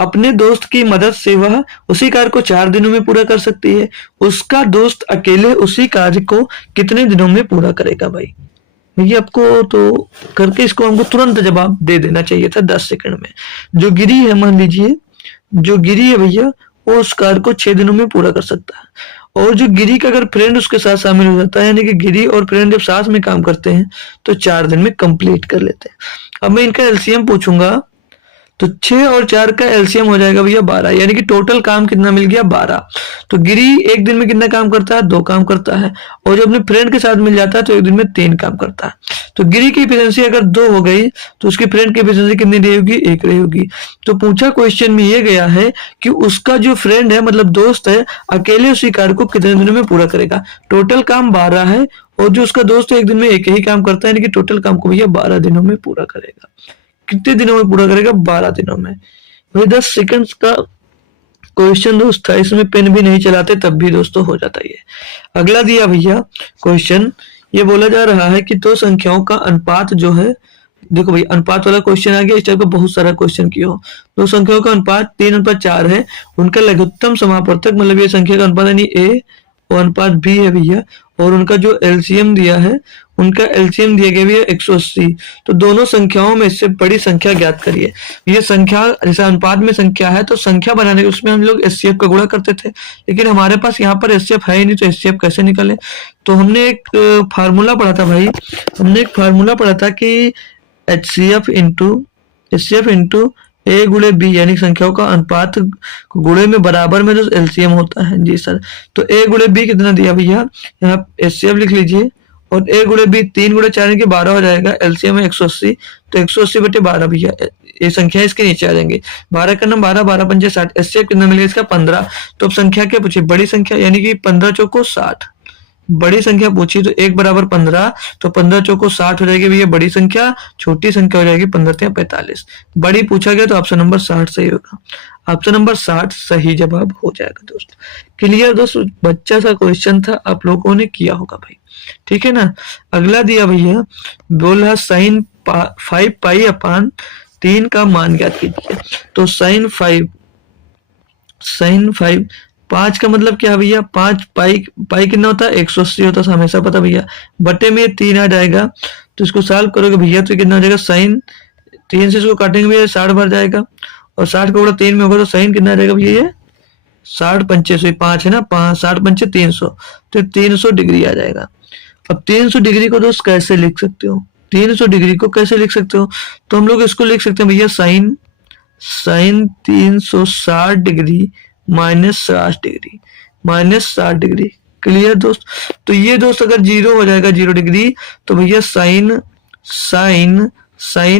अपने दोस्त की मदद से वह उसी कार्य को 4 दिनों में पूरा कर सकती है। उसका दोस्त अकेले उसी कार्य को कितने दिनों में पूरा करेगा भाई? भैया आपको तो करके इसको हमको तुरंत जवाब दे देना चाहिए था 10 सेकंड में। जो गिरी है, मान लीजिए जो गिरी है भैया, वो उस कार्य को 6 दिनों में पूरा कर सकता है, और जो गिरी का अगर फ्रेंड उसके साथ शामिल हो जाता है, यानी कि गिरी और फ्रेंड जब साथ में काम करते हैं तो 4 दिन में कंप्लीट कर लेते हैं। अब मैं इनका एलसीएम पूछूंगा, तो 6 और 4 का एलसीएम हो जाएगा भैया 12, यानी कि टोटल काम कितना मिल गया, 12। तो गिरी एक दिन में कितना काम करता है, 2 काम करता है, और जो अपने फ्रेंड के साथ मिल जाता है तो एक दिन में 3 काम करता है। तो गिरी की एफिशिएंसी अगर 2 हो गई तो उसकी फ्रेंड की एफिशिएंसी कितनी रहेगी, 1 रहेगी। तो पूछा क्वेश्चन में ये गया है कि उसका जो फ्रेंड है मतलब दोस्त है, अकेले उसी कार्य को कितने दिनों में पूरा करेगा। टोटल काम 12 है, और जो उसका दोस्त है एक दिन में एक ही काम करता है, यानी कि टोटल काम को भैया 12 दिनों में पूरा करेगा। कितने दिनों में पूरा करेगा, 12 दिनों में। भाई 10 सेकंड्स का क्वेश्चन दोस्त था, इसमें पेन भी नहीं चलाते तब भी दोस्तों हो जाता है। अगला दिया भैया क्वेश्चन, ये बोला जा रहा है कि 2 संख्याओं का अनुपात जो है, देखो भाई अनुपात वाला क्वेश्चन आ गया, इस टाइप का बहुत सारा क्वेश्चन किया हो। 2 संख्याओं का अनुपात 3:4 है, उनका लघुत्तम समापवर्तक मतलब ये संख्या का अनुपात यानी ए और अनुपात बी है भैया, और उनका जो एलसीएम दिया है, उनका एलसीएम दिया गया भैया 180। तो दोनों संख्याओं में इससे बड़ी संख्या ज्ञात करिए। ये संख्या जैसे अनुपात में संख्या है तो संख्या बनाने के उसमें हम लोग एचसीएफ का गुणा करते थे, लेकिन हमारे पास यहाँ पर एचसीएफ है ही नहीं, तो एचसीएफ कैसे निकाले? तो हमने एक फार्मूला पढ़ा था भाई, हमने एक फार्मूला पढ़ा था कि एचसीएफ इंटू ए गुणे बी, यानी संख्याओं का अनुपात गुणे में बराबर में जो एलसीएम होता है। जी सर, तो ए गुणे बी कितना दिया भैया, यहाँ एचसीएफ लिख लीजिए, और ए गुणे बी 3 गुणे 4 के 12 हो जाएगा, एलसीएम है 180, तो 180/12 भैया, ये संख्या इसके नीचे आ जाएंगे। 12 का नाम 12, 12 पंजे 60, एचसीएफ कितना मिलेगा इसका 15। तो अब संख्या क्या पूछे, बड़ी संख्या, यानी कि 15 चौको 60, बड़ी संख्या पूछी तो 1 बराबर 15, तो 15 चौको 60 हो जाएगी भैया बड़ी संख्या, छोटी संख्या हो जाएगी 15 45। बड़ी पूछा गया तो ऑप्शन नंबर 60 सही होगा। ऑप्शन नंबर 60 सही जवाब हो जाएगा दोस्त। क्लियर दोस्त, बच्चा सा क्वेश्चन था, आप लोगों ने किया होगा भाई, ठीक है ना। अगला दिया भैया, बोला sin 5π/3 का मान ज्ञात कीजिए। तो sin 5 5 का मतलब क्या है भैया, 5 पाई कितना होता है, 180 होता है, हमेशा पता भैया, बटे में 3 आ जाएगा, तो इसको सॉल्व करोगे भैया तो कितना हो जाएगा, साइन 3 से इसको काटेंगे भैया 60 बार जाएगा, और 60 का गुणा 3 में होगा तो साइन कितना आ जाएगा भैया, ये 60 पंचे 5 है ना, 60 पंचे 300, तो 300 डिग्री आ जाएगा। अब 300 डिग्री को दोस्त कैसे लिख सकते हो, 300 डिग्री को कैसे लिख सकते हो, तो हम लोग इसको लिख सकते हैं भैया sine 360 degree minus 60 degree. Clear दोस्त। तो ये दोस्त अगर जीरो हो जाएगा 0 डिग्री, तो भैया साइन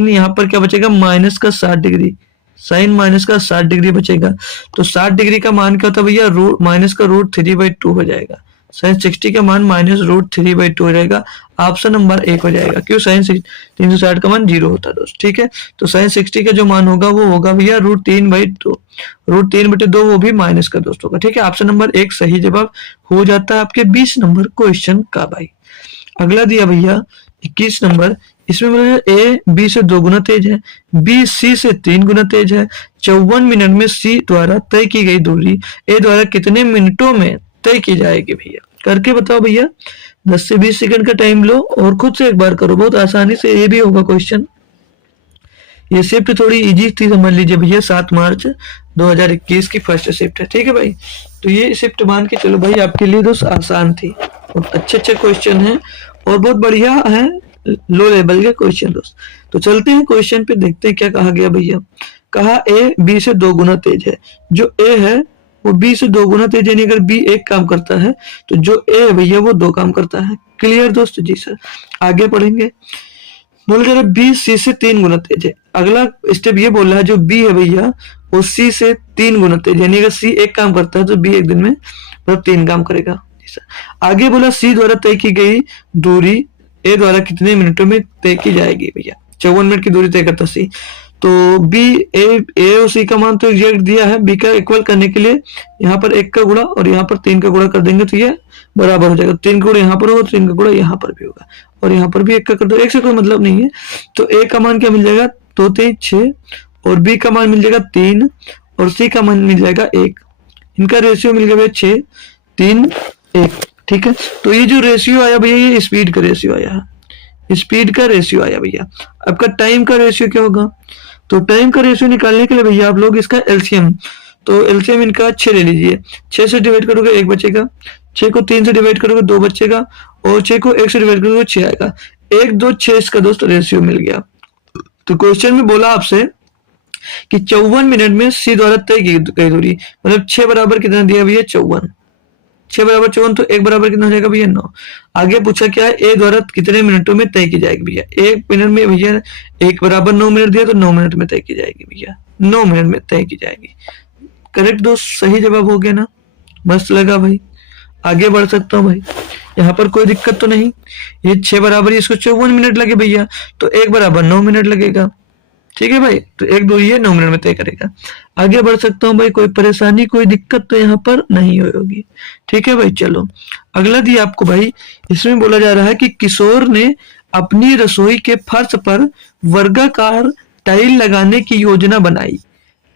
यहाँ पर क्या बचेगा, माइनस का 60 डिग्री, साइन माइनस का 60 डिग्री बचेगा। तो 60 डिग्री का मान क्या होता है भैया, माइनस का √3/2 हो जाएगा। साइन 60 का मान माइनस √3/2 हो जाएगा। ऑप्शन नंबर 1 हो जाएगा। क्यों, साइन 360 का मान 0 होता है दोस्त। ठीक है, तो साइन 60 का जो मान होगा वो होगा भैया √3/2, √3/2 वो भी माइनस का दोस्त होगा। ठीक है, ऑप्शन नंबर 1 सही जवाब हो जाता है आपके 20 नंबर क्वेश्चन का भाई। अगला दिया भैया 21 नंबर, इसमें बोला ए बी से 2 गुना तेज है, बी सी से 3 गुना तेज है। 54 मिनट में सी द्वारा तय की गई दूरी ए द्वारा कितने मिनटों में तय की जाएगी भैया, करके बताओ भैया। 10 से 20 सेकंड का टाइम लो और खुद से एक बार करो, बहुत आसानी से ये भी होगा क्वेश्चन। ये शिफ्ट थोड़ी इजी थी, समझ लीजिए भैया 7 मार्च 2021 की फर्स्ट शिफ्ट है। ठीक है भाई, तो ये शिफ्ट मान के चलो भाई, आपके लिए दोस्त आसान थी और अच्छे क्वेश्चन हैं और बहुत बढ़िया है, लो लेवल के क्वेश्चन दोस्त। तो चलते हैं क्वेश्चन पे, देखते हैं क्या कहा गया भैया। कहा ए बी से 2 गुना तेज है, जो ए है वो बी से 2 गुना तेज, यानी अगर बी एक काम करता है तो जो ए है भैया वो 2 काम करता है। क्लियर दोस्त, जी सर। आगे पढ़ेंगे, बोल रहा है बी सी से 3 गुना तेज है। अगला स्टेप ये बोल रहा है जो बी है भैया वो सी से 3 गुना तेज, यानी अगर सी एक काम करता है तो बी एक दिन में मतलब 3 काम करेगा। आगे बोला सी द्वारा तय की गई दूरी ए द्वारा कितने मिनटों में तय की जाएगी भैया, 54 मिनट की दूरी तय करता सी। तो बी ए और सी का मान तो एग्जैक्ट दिया है, बी का इक्वल करने के लिए यहाँ पर 1 का गुणा और यहाँ पर 3 का गुणा कर देंगे तो ये बराबर हो जाएगा। 3 का गुणा यहाँ पर होगा, 3 का गुणा यहाँ पर भी होगा और यहाँ पर भी 1 का कर दो, 1 से कोई मतलब नहीं है। तो ए का मान क्या मिल जाएगा, 2 3 6 और बी का मान मिल जाएगा 3 और सी का मान मिल जाएगा 1। इनका रेशियो मिल गया 6 3 1। ठीक है, तो ये जो रेशियो आया भैया ये स्पीड का रेशियो आया है, स्पीड का रेशियो आया भैया। आपका टाइम का रेशियो क्या होगा, तो टाइम का रेशियो निकालने के लिए भैया आप लोग इसका एलसीएम, तो एलसीएम इनका 6 ले लीजिए। 6 से डिवाइड करोगे 1 बचेगा, 6 को 3 से डिवाइड करोगे 2 बचेगा और 6 को 1 से डिवाइड करोगे 6 आएगा। 1 2 6 इसका दोस्त रेशियो मिल गया। तो क्वेश्चन में बोला आपसे कि 54 मिनट में सी द्वारा तय की गई दूरी, मतलब 6 बराबर कितना दिया भैया 54, 6 बराबर 54, तो 1 बराबर कितना हो जाएगा भैया 9। आगे पूछा क्या है, ए द्वारा कितने मिनटों में तय की जाएगी भैया, 1 मिनट में भैया 1 बराबर 9 मिनट दिया तो 9 मिनट में तय की जाएगी भैया, 9 मिनट में तय की जाएगी। करेक्ट दोस्त, सही जवाब हो गया ना, मस्त लगा भाई। आगे बढ़ सकता हूँ भाई, यहाँ पर कोई दिक्कत तो नहीं। ये 6 बराबर इसको 54 मिनट लगे भैया, तो 1 बराबर 9 मिनट लगेगा। ठीक है भाई, तो 1 2 ये 9 मिनट में तय करेगा। आगे बढ़ सकता हूँ भाई, कोई परेशानी कोई दिक्कत तो यहाँ पर नहीं होगी। ठीक है भाई, चलो अगला दिया आपको भाई, इसमें बोला जा रहा है कि किशोर ने अपनी रसोई के फर्श पर वर्गाकार टाइल लगाने की योजना बनाई।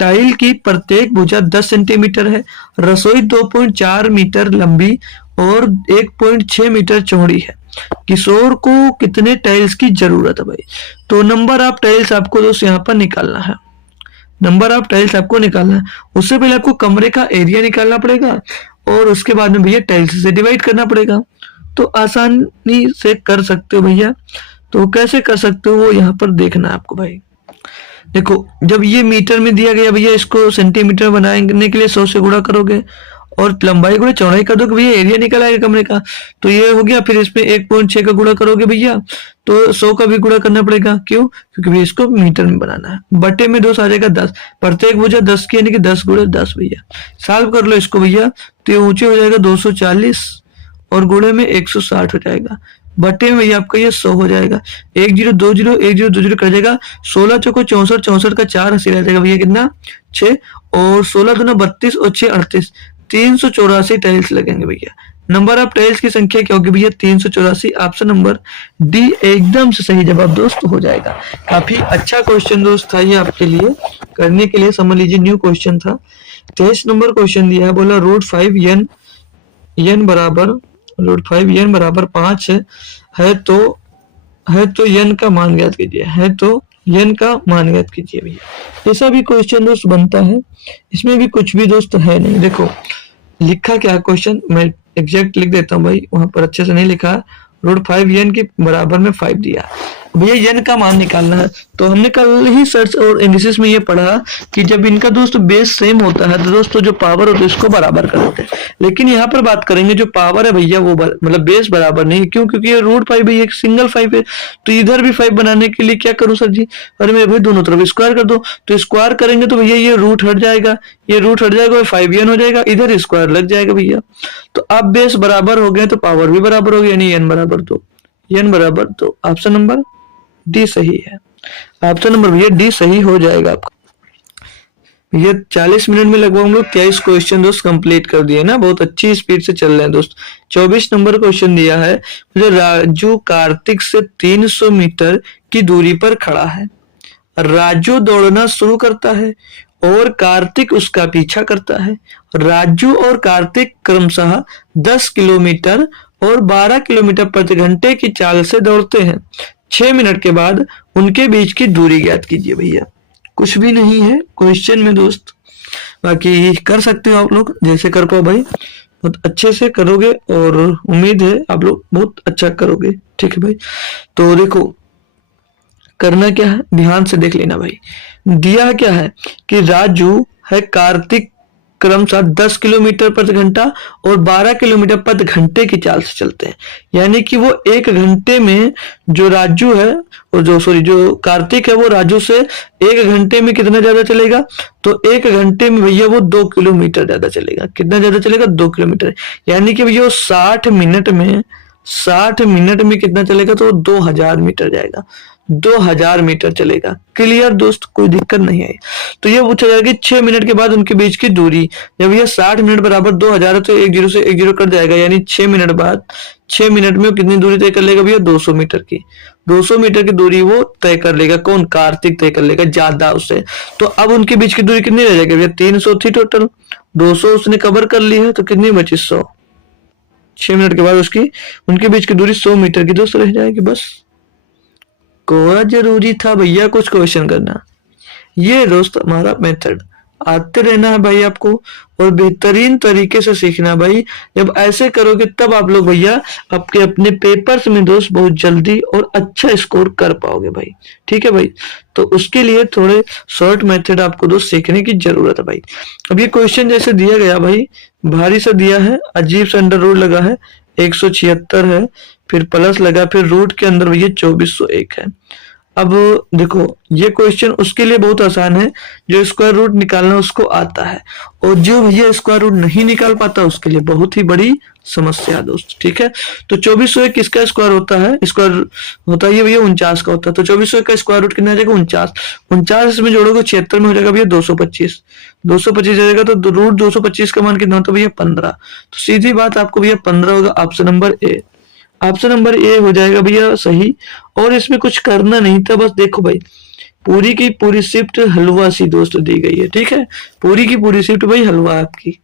टाइल की प्रत्येक भुजा 10 सेंटीमीटर है, रसोई 2.4 मीटर लंबी और 1.6 मीटर चौड़ी है। किशोर को कितने टाइल्स की जरूरत है भाई, तो नंबर ऑफ टाइल्स आपको दोस्त यहाँ पर निकालना है, नंबर ऑफ टाइल्स आपको निकालना है। उससे पहले आपको कमरे का एरिया निकालना पड़ेगा और उसके बाद में भैया टाइल्स से डिवाइड करना पड़ेगा। तो आसानी से कर सकते हो भैया, तो कैसे कर सकते हो वो यहाँ पर देखना है आपको भाई। देखो, जब ये मीटर में दिया गया भैया, इसको सेंटीमीटर बनाने के लिए 100 से गुणा करोगे और लंबाई गुणा चौड़ाई कर दोगे भैया, एरिया निकल आएगा कमरे का, तो ये हो गया। फिर इसमें 1.6 का गुणा करोगे भैया तो 100 का भी गुणा करना पड़ेगा। क्यों, क्योंकि भैया इसको मीटर में बनाना है। बटे में 2 आ जाएगा 10, प्रत्येक भुजा 10 की, यानी कि 10 गुणे 10 भैया। सॉल्व कर लो इसको भैया, तो ये ऊंचे हो जाएगा 240 और गुणे में 160 हो जाएगा। बटे में भैया आपका ये 100 हो जाएगा। 1 0 2 0 1 0 2 0 कर जाएगा। 16 चौको 64, 64 का 4 हंसी रह जाएगा भैया कितना 6 और 16 दूना 32 और 6 38, 384 टाइल्स लगेंगे भैया। नंबर ऑफ टाइल्स की संख्या क्या होगी भैया 384। ऑप्शन नंबर डी एकदम से सही जवाब दोस्त हो जाएगा। काफी अच्छा क्वेश्चन दोस्त था ये आपके लिए करने के लिए, समझ लीजिए न्यू क्वेश्चन था। 23 नंबर क्वेश्चन दिया है, बोला √5 n बराबर √5 n बराबर 5 है तो n का मान ज्ञात कीजिए, है तो n का मान ज्ञात कीजिए भैया। ऐसा भी क्वेश्चन दोस्त बनता है, इसमें भी कुछ भी दोस्त है नहीं। देखो लिखा क्या क्वेश्चन, मैं एग्जैक्ट लिख देता हूँ भाई, वहां पर अच्छे से नहीं लिखा। रूट 5 n के बराबर में 5 दिया, भैया n का मान निकालना है। तो हमने कल ही सर्च और एनालिसिस में ये पढ़ा कि जब इनका दोस्त बेस सेम होता है तो दोस्तों जो पावर होता है इसको बराबर कर देते हैं। लेकिन यहाँ पर बात करेंगे जो पावर है भैया वो मतलब बेस बराबर नहीं, क्यों? क्योंकि ये रूट 5 है, एक सिंगल 5 है। तो इधर भी 5 बनाने के लिए क्या करूं सर जी? अरे मेरे भाई दोनों तरफ स्क्वायर कर दो। तो स्क्वायर करेंगे तो भैया ये रूट हट जाएगा, ये रूट हट जाएगा, 5n हो जाएगा, इधर स्क्वायर लग जाएगा भैया। तो अब बेस बराबर हो गए तो पावर भी बराबर हो गया, यानी n बराबर 2, n बराबर 2। ऑप्शन नंबर डी सही है। ऑप्शन नंबर भैया डी सही हो जाएगा आपका। ये 40 मिनट में लगभग हम लोग 23 क्वेश्चन दोस्त कंप्लीट कर दिए ना, बहुत अच्छी स्पीड से चल रहे हैं दोस्त। 24 नंबर क्वेश्चन दिया है, मुझे राजू कार्तिक से 300 मीटर की दूरी पर खड़ा है। राजू दौड़ना शुरू करता है और कार्तिक उसका पीछा करता है। राजू और कार्तिक क्रमशः 10 किलोमीटर और 12 किलोमीटर प्रति घंटे की चाल से दौड़ते हैं। 6 मिनट के बाद उनके बीच की दूरी ज्ञात कीजिए। भैया कुछ भी नहीं है क्वेश्चन में दोस्त, बाकी कर सकते हो आप लोग जैसे कर पाओ भाई, बहुत अच्छे से करोगे और उम्मीद है आप लोग बहुत अच्छा करोगे। ठीक है भाई, तो देखो करना क्या है, ध्यान से देख लेना भाई। दिया क्या है कि राजू है कार्तिक क्रमशः 10 किलोमीटर प्रति घंटा और 12 किलोमीटर प्रति घंटे की चाल से चलते हैं। यानी कि वो 1 घंटे में जो राजू है और जो कार्तिक है वो राजू से 1 घंटे में कितना ज्यादा चलेगा? तो 1 घंटे में भैया वो 2 किलोमीटर ज्यादा चलेगा। कितना ज्यादा चलेगा? 2 किलोमीटर। यानी कि भैया 60 मिनट में कितना चलेगा? तो 2000 मीटर जाएगा, 2000 मीटर चलेगा। क्लियर दोस्त, कोई दिक्कत नहीं आई। तो ये पूछा जाएगा कि 6 मिनट के बाद उनके बीच की दूरी, जब ये 60 मिनट बराबर 2000 है तो 10 से 10 कट जाएगा, यानी 6 मिनट बाद 6 मिनट में कितनी दूरी तय कर लेगा भैया? 200 मीटर की। 200 मीटर की दूरी वो तय कर लेगा। कौन? कार्तिक तय कर लेगा ज्यादा उससे। तो अब उनके बीच की दूरी कितनी रह जाएगी भैया? 300 थी टोटल, 200 उसने कवर कर ली है, तो कितनी बची? 100। 6 मिनट के बाद उसकी उनके बीच की दूरी 100 मीटर की दोस्त रह जाएगी। बस कोरा जरूरी था भैया कुछ क्वेश्चन करना। ये दोस्त हमारा मेथड, आते रहना है भाई आपको और बेहतरीन तरीके से सीखना भाई। जब ऐसे करोगे तब आप लोग भैया आपके अपने पेपर्स में दोस्त बहुत जल्दी और अच्छा स्कोर कर पाओगे भाई। ठीक है भाई, तो उसके लिए थोड़े शॉर्ट मेथड आपको दोस्त सीखने की जरूरत है भाई। अब ये क्वेश्चन जैसे दिया गया भाई, भारी सा दिया है, अजीब सा अंडर रूट लगा है, 176 है, फिर प्लस लगा, फिर रूट के अंदर भैया 2401 है। अब देखो ये क्वेश्चन उसके लिए बहुत आसान है जो स्क्वायर रूट निकालना उसको आता है, और जो भैया स्क्वायर रूट नहीं निकाल पाता उसके लिए बहुत ही बड़ी समस्या है दोस्त। ठीक है, तो 2401 किसका स्क्वायर होता है? स्क्वायर होता है ये भैया 49 का होता है। तो 2401 का स्क्वायर रूट कितना आ जाएगा? 49। 49 इसमें जोड़ोगे 76 में हो जाएगा भैया 225। 225 जाएगा तो रूट 225 का मान कितना होता है भैया? 15। तो सीधी बात आपको भैया 15 होगा। Option number A, option number A हो जाएगा भैया सही। और इसमें कुछ करना नहीं था, बस देखो भाई पूरी की पूरी शिफ्ट हलवा सी दोस्त दी गई है। ठीक है, पूरी की पूरी शिफ्ट भाई हलवा आपकी।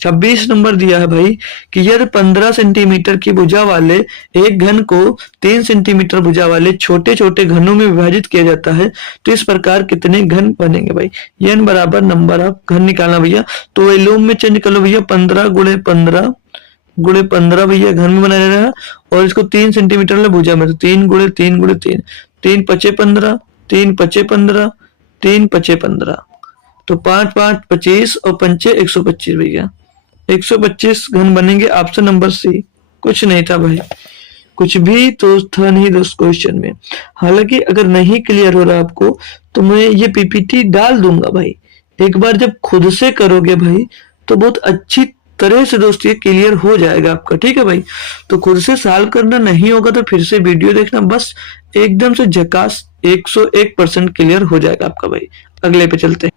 26 नंबर दिया है भाई कि यदि 15 सेंटीमीटर की भुजा वाले एक घन को 3 सेंटीमीटर भुजा वाले छोटे छोटे घनों में विभाजित किया जाता है तो इस प्रकार कितने घन बनेंगे भाई? n बराबर नंबर ऑफ घन निकालना भैया, तो वॉल्यूम में चेंज कर लो भैया, 15 गुणे 15 गुणे 15 भैया घन में बनाया रहा, और इसको 3 सेंटीमीटर ले भुजा में, तो 3 गुणे 3 गुणे 3, 3 पचे 15, 3 पचे 15, 3 पचे 15, तो 5 5 25 और पंचे 125 भैया, 125 घन बनेंगे। Option number C. कुछ नहीं था भाई, कुछ भी तो था नहीं दोस्त क्वेश्चन में। हालांकि अगर नहीं क्लियर हो रहा आपको तो मैं ये पीपीटी डाल दूंगा भाई, एक बार जब खुद से करोगे भाई तो बहुत अच्छी तरह से दोस्त ये क्लियर हो जाएगा आपका। ठीक है भाई, तो खुद से सॉल्व करना नहीं होगा तो फिर से वीडियो देखना, बस एकदम से झकास 101% क्लियर हो जाएगा आपका भाई। अगले पे चलते हैं,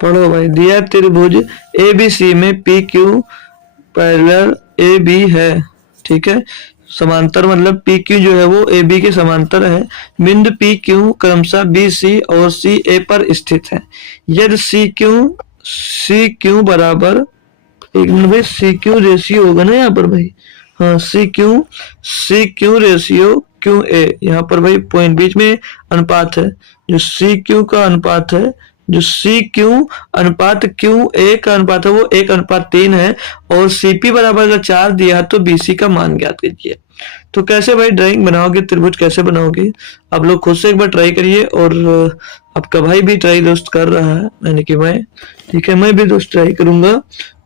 पढ़ो भाई। दिया त्रिभुज एबीसी में P Q parallel A B है। ठीक है, समांतर मतलब पी क्यू जो है वो ए बी के समांतर है। बिंदु पी क्यू क्रमशः बी सी और सी ए पर स्थित है। यदि सी क्यू बराबर, एक मिनट भाई, सी क्यू रेशियो होगा ना यहाँ पर भाई, हाँ C Q ratio Q A, यहाँ पर भाई पॉइंट बीच में अनुपात है, जो सी क्यू का अनुपात है, जो सी क्यू अनुपात क्यू ए का अनुपात है वो 1:3 है, और सीपी बराबर अगर 4 दिया तो बीसी का मान ज्ञात कीजिए। तो कैसे भाई ड्राइंग बनाओगे, त्रिभुज कैसे बनाओगे, आप लोग खुद से एक बार ट्राई करिए, और आपका भाई भी ट्राई दोस्त कर रहा है, यानी कि मैं, ठीक है, मैं भी दोस्त ट्राई करूंगा,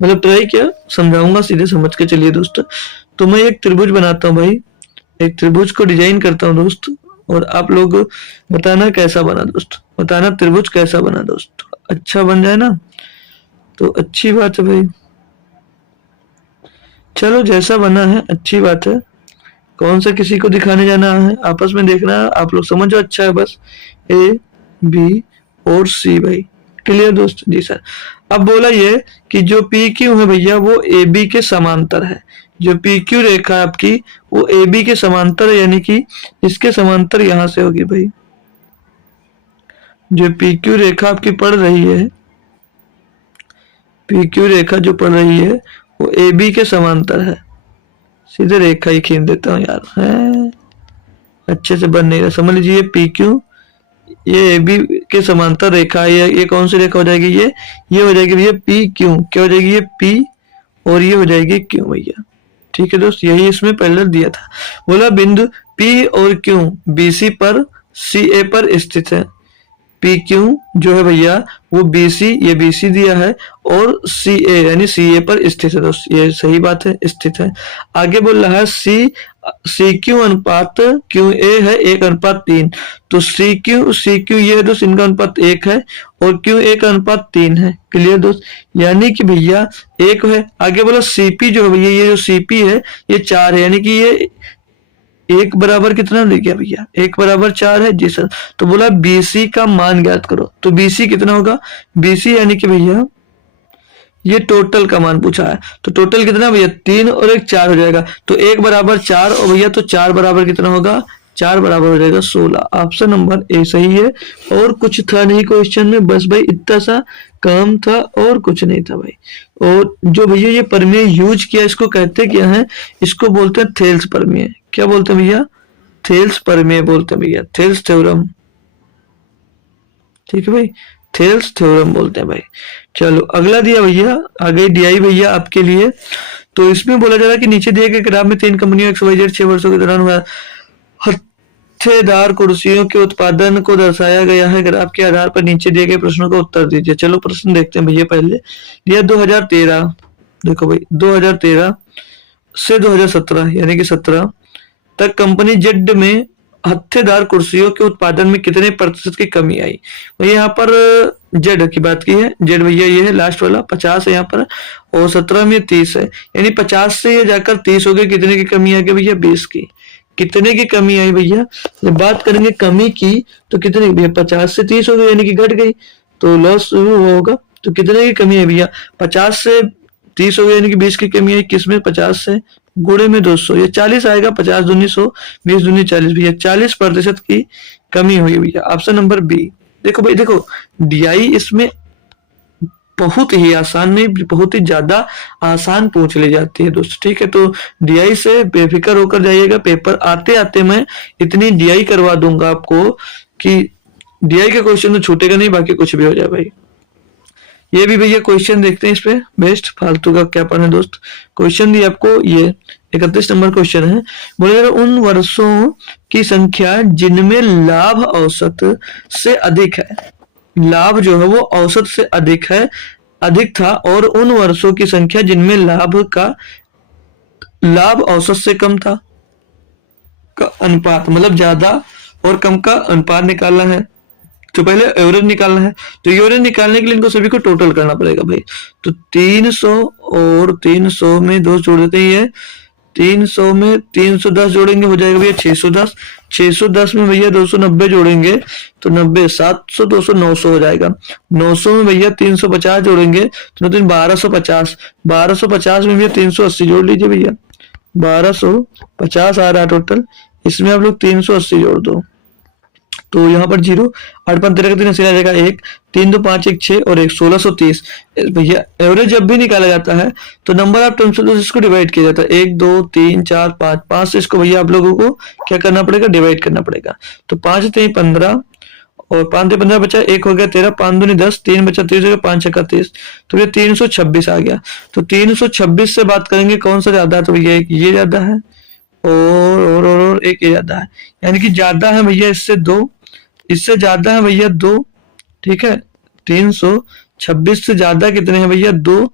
मतलब ट्राई क्या समझाऊंगा, सीधे समझ के चलिए दोस्त। तो मैं एक त्रिभुज बनाता हूँ भाई, एक त्रिभुज को डिजाइन करता हूँ दोस्त, और आप लोग बताना कैसा बना दोस्त, बताना त्रिभुज कैसा बना दोस्त, अच्छा बन जाए ना तो अच्छी बात है भाई। चलो जैसा बना है अच्छी बात है, कौन सा किसी को दिखाने जाना है, आपस में देखना है, आप लोग समझो, अच्छा है बस। ए बी और सी भाई, क्लियर दोस्त, जी सर। अब बोला ये कि जो पी क्यू है भैया वो ए बी के समांतर है, जो पी क्यू रेखा है आपकी वो ए बी के समांतर है, यानी कि इसके समांतर यहां से होगी भाई, जो पी क्यू रेखा आपकी पड़ रही है, पी क्यू रेखा जो पड़ रही है वो ए बी के समांतर है, सीधे रेखा ही खींच देता हूँ यार, है अच्छे से बन नहीं रहा, समझ लीजिए पी क्यू ये ए बी के समांतर रेखा है, ये कौन सी रेखा हो जाएगी, ये हो जाएगी भैया पी क्यू, क्या हो जाएगी ये पी, और ये हो जाएगी क्यू भैया, ठीक है दोस्त, यही इसमें पहले दिया था। बोला बिंदु पी और क्यू बीसी पर सी ए पर स्थित है, पी क्यू जो है भैया वो बीसी, ये बीसी दिया है, और सी ए यानी सी ए पर स्थित है दोस्त, ये सही बात है, स्थित है। आगे बोल रहा है सी क्यू अनुपात क्यू ए है 1:3, तो सी क्यू ये है दोस्त, इनका अनुपात 1 है, और क्यू ए का अनुपात 3 है, क्लियर दोस्त, यानी कि भैया 1 है। आगे बोला सीपी जो है भैया, ये जो सीपी है ये 4 है, यानी कि ये 1 बराबर कितना दे गया भैया, 1 बराबर 4 है, जी सर। तो बोला बीसी का मान ज्ञात करो, तो बीसी कितना होगा, बीसी यानी कि भैया ये टोटल का मान पूछा है, तो टोटल कितना भैया 3 और 1 4 हो जाएगा, तो 1 बराबर 4, और भैया तो 4 बराबर कितना होगा, 4 बराबर हो जाएगा 16, ऑप्शन नंबर ए सही है। और कुछ था नहीं क्वेश्चन में, बस भाई इतना सा काम था और कुछ नहीं था भाई। और जो भैया ये प्रमेय यूज किया इसको कहते क्या है, इसको बोलते हैं थेल्स प्रमेय, क्या बोलते हैं भैया, थेल्स प्रमेय बोलते हैं भैया, थेल्स थ्योरम, ठीक है भाई, थेल्स थ्योरम बोलते हैं भाई। चलो अगला दिया भैया, आगे डीआई भैया आपके लिए, तो इसमें बोला जा रहा है कि नीचे दिए गए ग्राफ में 3 कंपनियों XYZ 6 वर्षों के दौरान हुआ हत्थेदार कुर्सियों के उत्पादन को दर्शाया गया है, ग्राफ के आधार पर नीचे दिए गए प्रश्नों का उत्तर दीजिए। चलो प्रश्न देखते हैं भैया, पहले दिया 2013, देखो भाई 2013 से 2017 यानी कि 17 तक कंपनी जेड में हत्थेदार कुर्सियों के उत्पादन में कितने प्रतिशत की कमी आई। भैया यहाँ पर जेड की बात की है, जेड भैया ये है लास्ट वाला 50 है यहाँ पर, और 17 में 30 है, यानी 50 से ये जाकर 30 हो गए, कितने की कमी आ गई भैया 20 की, कितने की कमी आई भैया, जब बात करेंगे कमी की तो कितने भैया 50 से 30 हो गई, यानी कि घट गई, तो लॉस होगा, तो कितने की कमी है भैया 50 से 30 हो गया, यानी कि 20 की कमी है, किसमें 50 से गुणे में 200, ये 40 आएगा, 50 दूनी 100, 20 दूनी 40 भैया 40% की कमी हुई भैया, ऑप्शन नंबर बी। देखो भाई देखो डीआई इसमें बहुत ही आसान नहीं, बहुत ही ज्यादा आसान पूछ ली जाती है दोस्त, ठीक है, तो डीआई से बेफिक्र होकर जाइएगा, पेपर आते आते मैं इतनी डीआई करवा दूंगा आपको कि डीआई के क्वेश्चन तो छूटेगा नहीं, बाकी कुछ भी हो जाए भाई। ये भी भैया क्वेश्चन देखते हैं इस पे, बेस्ट फालतू का क्या पढ़ना दोस्त। क्वेश्चन दिया आपको ये 31 नंबर क्वेश्चन है, बोले उन वर्षों की संख्या जिनमें लाभ औसत से अधिक है, लाभ जो है वो औसत से अधिक था, और उन वर्षों की संख्या जिनमें लाभ औसत से कम था, का अनुपात, मतलब ज्यादा और कम का अनुपात निकालना है, तो पहले एवरेज निकालना है, तो एवरेज निकालने के लिए इनको सभी को टोटल करना पड़ेगा भाई, तो 300 और 300 में 2 जोड़ देते हैं, 300 में 310 जोड़ेंगे हो जाएगा भैया 610, 610 में भैया 290 जोड़ेंगे तो 90, 700 200 900 हो जाएगा, 900 में भैया 350 जोड़ेंगे तो 1250, 1250 में भैया 380 जोड़ लीजिए भैया, 1250 आ रहा है टोटल, इसमें आप लोग 380 जोड़ दो, तो यहाँ पर 0, 8 5 13 का 3 अस्सी आ जाएगा 1, 3 2 5 1 6 और 1 1630। भैया एवरेज जब भी निकाला जाता है तो नंबर ऑफ टर्म्स से इसको डिवाइड किया जाता है, 1 2 3 4 5, 5 से इसको भैया आप लोगों को क्या करना पड़ेगा, डिवाइड करना पड़ेगा। तो 5 3 15 और 5 15 बचा, 1 हो गया 13, 5 दूनी 10, 3 बचा 30 हो गया, 5 छक्का 30, तो ये 326 आ गया। तो 326 से बात करेंगे कौन सा ज्यादा है, तो भैया एक ये ज्यादा है और एक ये ज्यादा है, यानी कि ज्यादा है भैया इससे 2, इससे ज्यादा है भैया 2, ठीक है। 326 से ज्यादा कितने हैं भैया 2,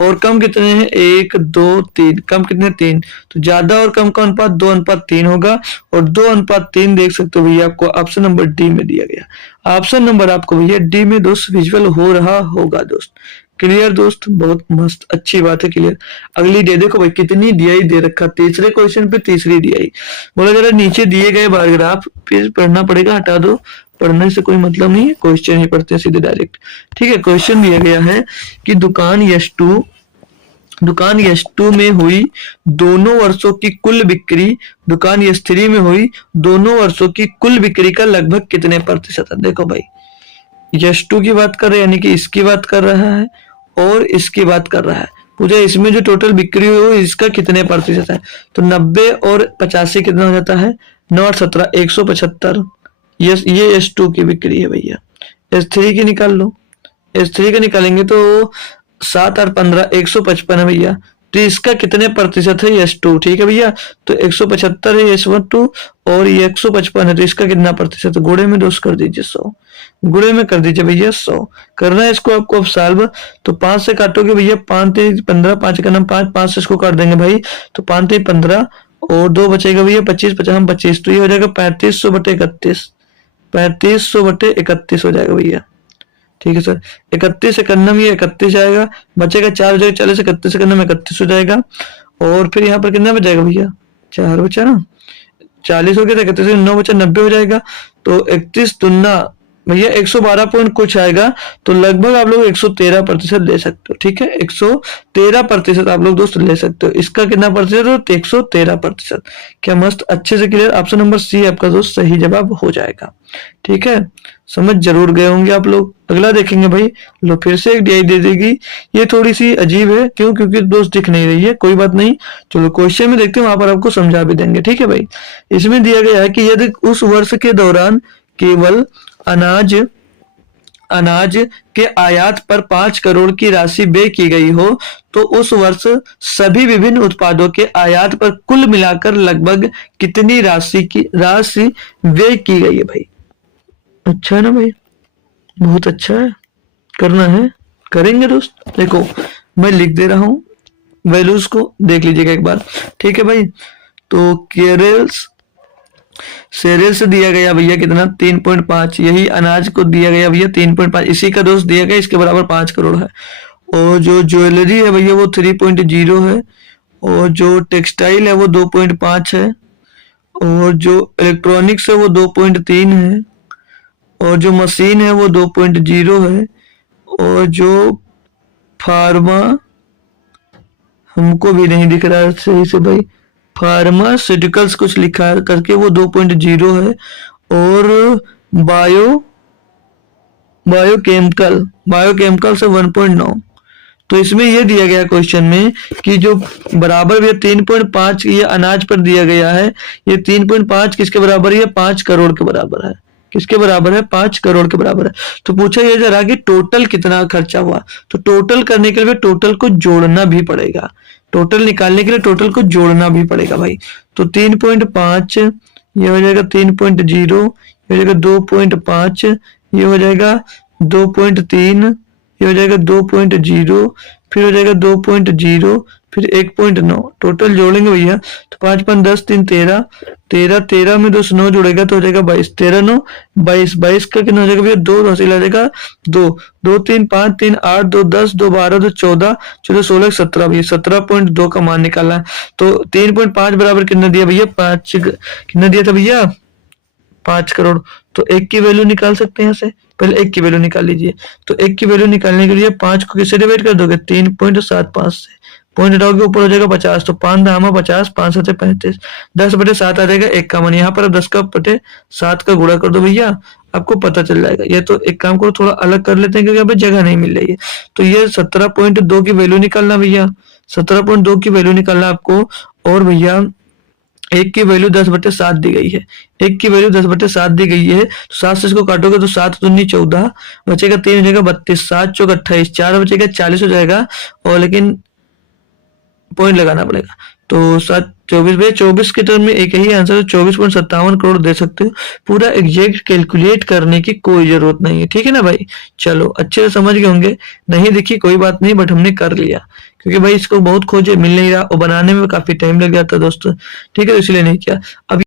और कम कितने हैं 1 2 3, कम कितने 3, तो ज्यादा और कम का अनुपात 2:3 होगा, और 2:3 देख सकते हो भैया आपको ऑप्शन नंबर डी में दिया गया। ऑप्शन नंबर आपको भैया डी में दोस्त विजुअल हो रहा होगा दोस्त। क्लियर दोस्त, बहुत मस्त, अच्छी बात है, क्लियर। अगली डे देखो भाई कितनी डीआई दे रखा, तीसरे क्वेश्चन पे तीसरी डीआई। बोला जरा नीचे दिए गए बार ग्राफ फिर पढ़ना पड़ेगा, हटा दो, पढ़ने से कोई मतलब नहीं है, क्वेश्चन ही पढ़ते हैं सीधे डायरेक्ट। ठीक है, क्वेश्चन दिया गया है कि दुकान यश 2 में हुई दोनों वर्षों की कुल बिक्री दुकान यश 3 में हुई दोनों वर्षों की कुल बिक्री का लगभग कितने प्रतिशत है। देखो भाई यश 2 की बात कर रहे हैं, यानी कि इसकी बात कर रहा है और इसकी बात कर रहा है। पूछा इसमें जो टोटल बिक्री हुई वो इसका कितने प्रतिशत है, तो 90 और 85 कितना हो जाता है, 9 और 17 175। ये S2 की बिक्री है भैया। S3 की निकाल लो, S3 का निकालेंगे तो 7 और 15 155 है भैया। तो इसका कितने प्रतिशत है S2, ठीक है भैया। तो 175 है S2 और ये 155 है, तो इसका कितना प्रतिशत है, गुणे में 2 कर दीजिए 100, गुणे में कर दीजिए भैया 100। करना है इसको आपको अब सॉल्व, तो 5 से काटोगे भैया 5 3 15, 5 का नाम 5, 5 से इसको काट देंगे भाई, तो 5 3 15 और 2 बचेगा भैया 25 50 25, तो ये हो जाएगा 3500/31, 3500/31 हो जाएगा भैया। ठीक है सर, 31 से करना में 31 आएगा, बचेगा 4 हो जाएगा, 40 से 31 से करना में 31 हो जाएगा, और फिर यहाँ पर कितना बचेगा भैया, 4 बचा ना, 40 हो गया, 31 से 9 बचा 90 हो जाएगा। तो 31 दुना भैया 112 पॉइंट कुछ आएगा, तो लगभग आप लोग 113% ले सकते हो। ठीक है, 113% आप लोग दोस्त ले सकते हो। इसका कितना प्रतिशत हो, 113%। क्या मस्त, अच्छे से क्लियर। ऑप्शन नंबर सी आपका दोस्त सही जवाब हो जाएगा। ठीक है, समझ जरूर गए होंगे आप लोग। अगला देखेंगे भाई, लो फिर से एक डीआई दे देगी, ये थोड़ी सी अजीब है, क्यों, क्योंकि दोस्त दिख नहीं रही है, कोई बात नहीं, चलो क्वेश्चन में देखते हैं, वहां पर आपको समझा भी देंगे। ठीक है भाई, इसमें दिया गया है कि यदि उस वर्ष के दौरान केवल अनाज के आयात पर 5 करोड़ की राशि व्यय की गई हो, तो उस वर्ष सभी विभिन्न उत्पादों के आयात पर कुल मिलाकर लगभग कितनी राशि व्यय की गई है भाई। अच्छा है ना भाई, बहुत अच्छा है, करना है, करेंगे दोस्त। देखो मैं लिख दे रहा हूं, वैल्यूज को देख लीजिएगा एक बार। ठीक है भाई, तो सेरेल से दिया गया भैया कितना, 3.5, यही अनाज को दिया गया भैया 3.5, इसी का दोस्त दिया गया, इसके बराबर 5 करोड़ है। और जो ज्वेलरी है भैया वो 3.0 है, और जो टेक्सटाइल है वो 2.5 है, और जो इलेक्ट्रॉनिक्स है वो 2.3 है, और जो मशीन है वो 2.0 है, और जो फार्मा हमको भी नहीं दिख रहा है सही से भाई, फार्मास्यूटिकल्स कुछ लिखा है करके वो 2.0 है, और बायोकेमिकल से 1.9। तो इसमें ये दिया गया क्वेश्चन में कि जो बराबर भी 3.5 ये अनाज पर दिया गया है, ये 3.5 किसके बराबर है, 5 करोड़ के बराबर है। किसके बराबर है, 5 करोड़ के बराबर है। तो पूछा ये जरा कि टोटल कितना खर्चा हुआ, तो टोटल करने के लिए टोटल को जोड़ना भी पड़ेगा, टोटल निकालने के लिए टोटल को जोड़ना भी पड़ेगा भाई। तो 3.5 ये हो जाएगा 3.0, ये हो जाएगा 2.5, ये हो जाएगा 2.3, ये हो जाएगा 2.0, फिर हो जाएगा 2.0, फिर 1.9, टोटल जोड़ेंगे भैया तो 5 5 10 3 13, 13 में 2 9 जुड़ेगा तो हो जाएगा 22, 13 9 22, 22 का कितना हो जाएगा भैया 2 हासिल आ जाएगा 2 2 3 5 3 8 2 10 2 12 2 14 14 16 17 भैया 17.2 का मान निकालना है। तो 3.5 बराबर कितना दिया भैया, 5 कितना दिया था भैया, 5 करोड़। तो 1 की वैल्यू निकाल सकते हैं यहाँ से, पहले 1 की वैल्यू निकाल लीजिए। तो 1 की वैल्यू निकालने के लिए 5 को किससे डिवाइड कर दोगे, 3.75 से, पॉइंट हटाओगे ऊपर हो जाएगा 50, तो 5 दामा 50, 5 7 35, 10/7 आ जाएगा 51। यहाँ पर 10/7 का गुणा कर दो भैया, आपको पता चल जाएगा। ये तो एक काम करो, थोड़ा अलग कर लेते हैं क्योंकि यहाँ पे जगह नहीं मिल रही है। तो ये 17.2 की वैल्यू निकालना भैया, 17.2 की वैल्यू निकालना आपको। और भैया एक की वैल्यू 10/7 दी गई है, एक की वैल्यू 10/7 दी गई है, तो 7 से इसको काटोगे तो 7 दूनी 14, बचेगा 3 हो जाएगा 32, 7 चौक 28, 4 बचेगा 40 हो जाएगा। और लेकिन पॉइंट लगाना पड़ेगा, तो 7 24 भैया 24 के टर्म में एक ही आंसर है, 24.57 करोड़ दे सकते हो। पूरा एग्जैक्ट कैलकुलेट करने की कोई जरूरत नहीं है, ठीक है ना भाई। चलो अच्छे से समझ गए होंगे, नहीं देखी कोई बात नहीं, बट हमने कर लिया क्योंकि भाई इसको बहुत खोजे मिल नहीं रहा और बनाने में काफी टाइम लग जाता दोस्तों, ठीक है, तो इसलिए नहीं किया। अब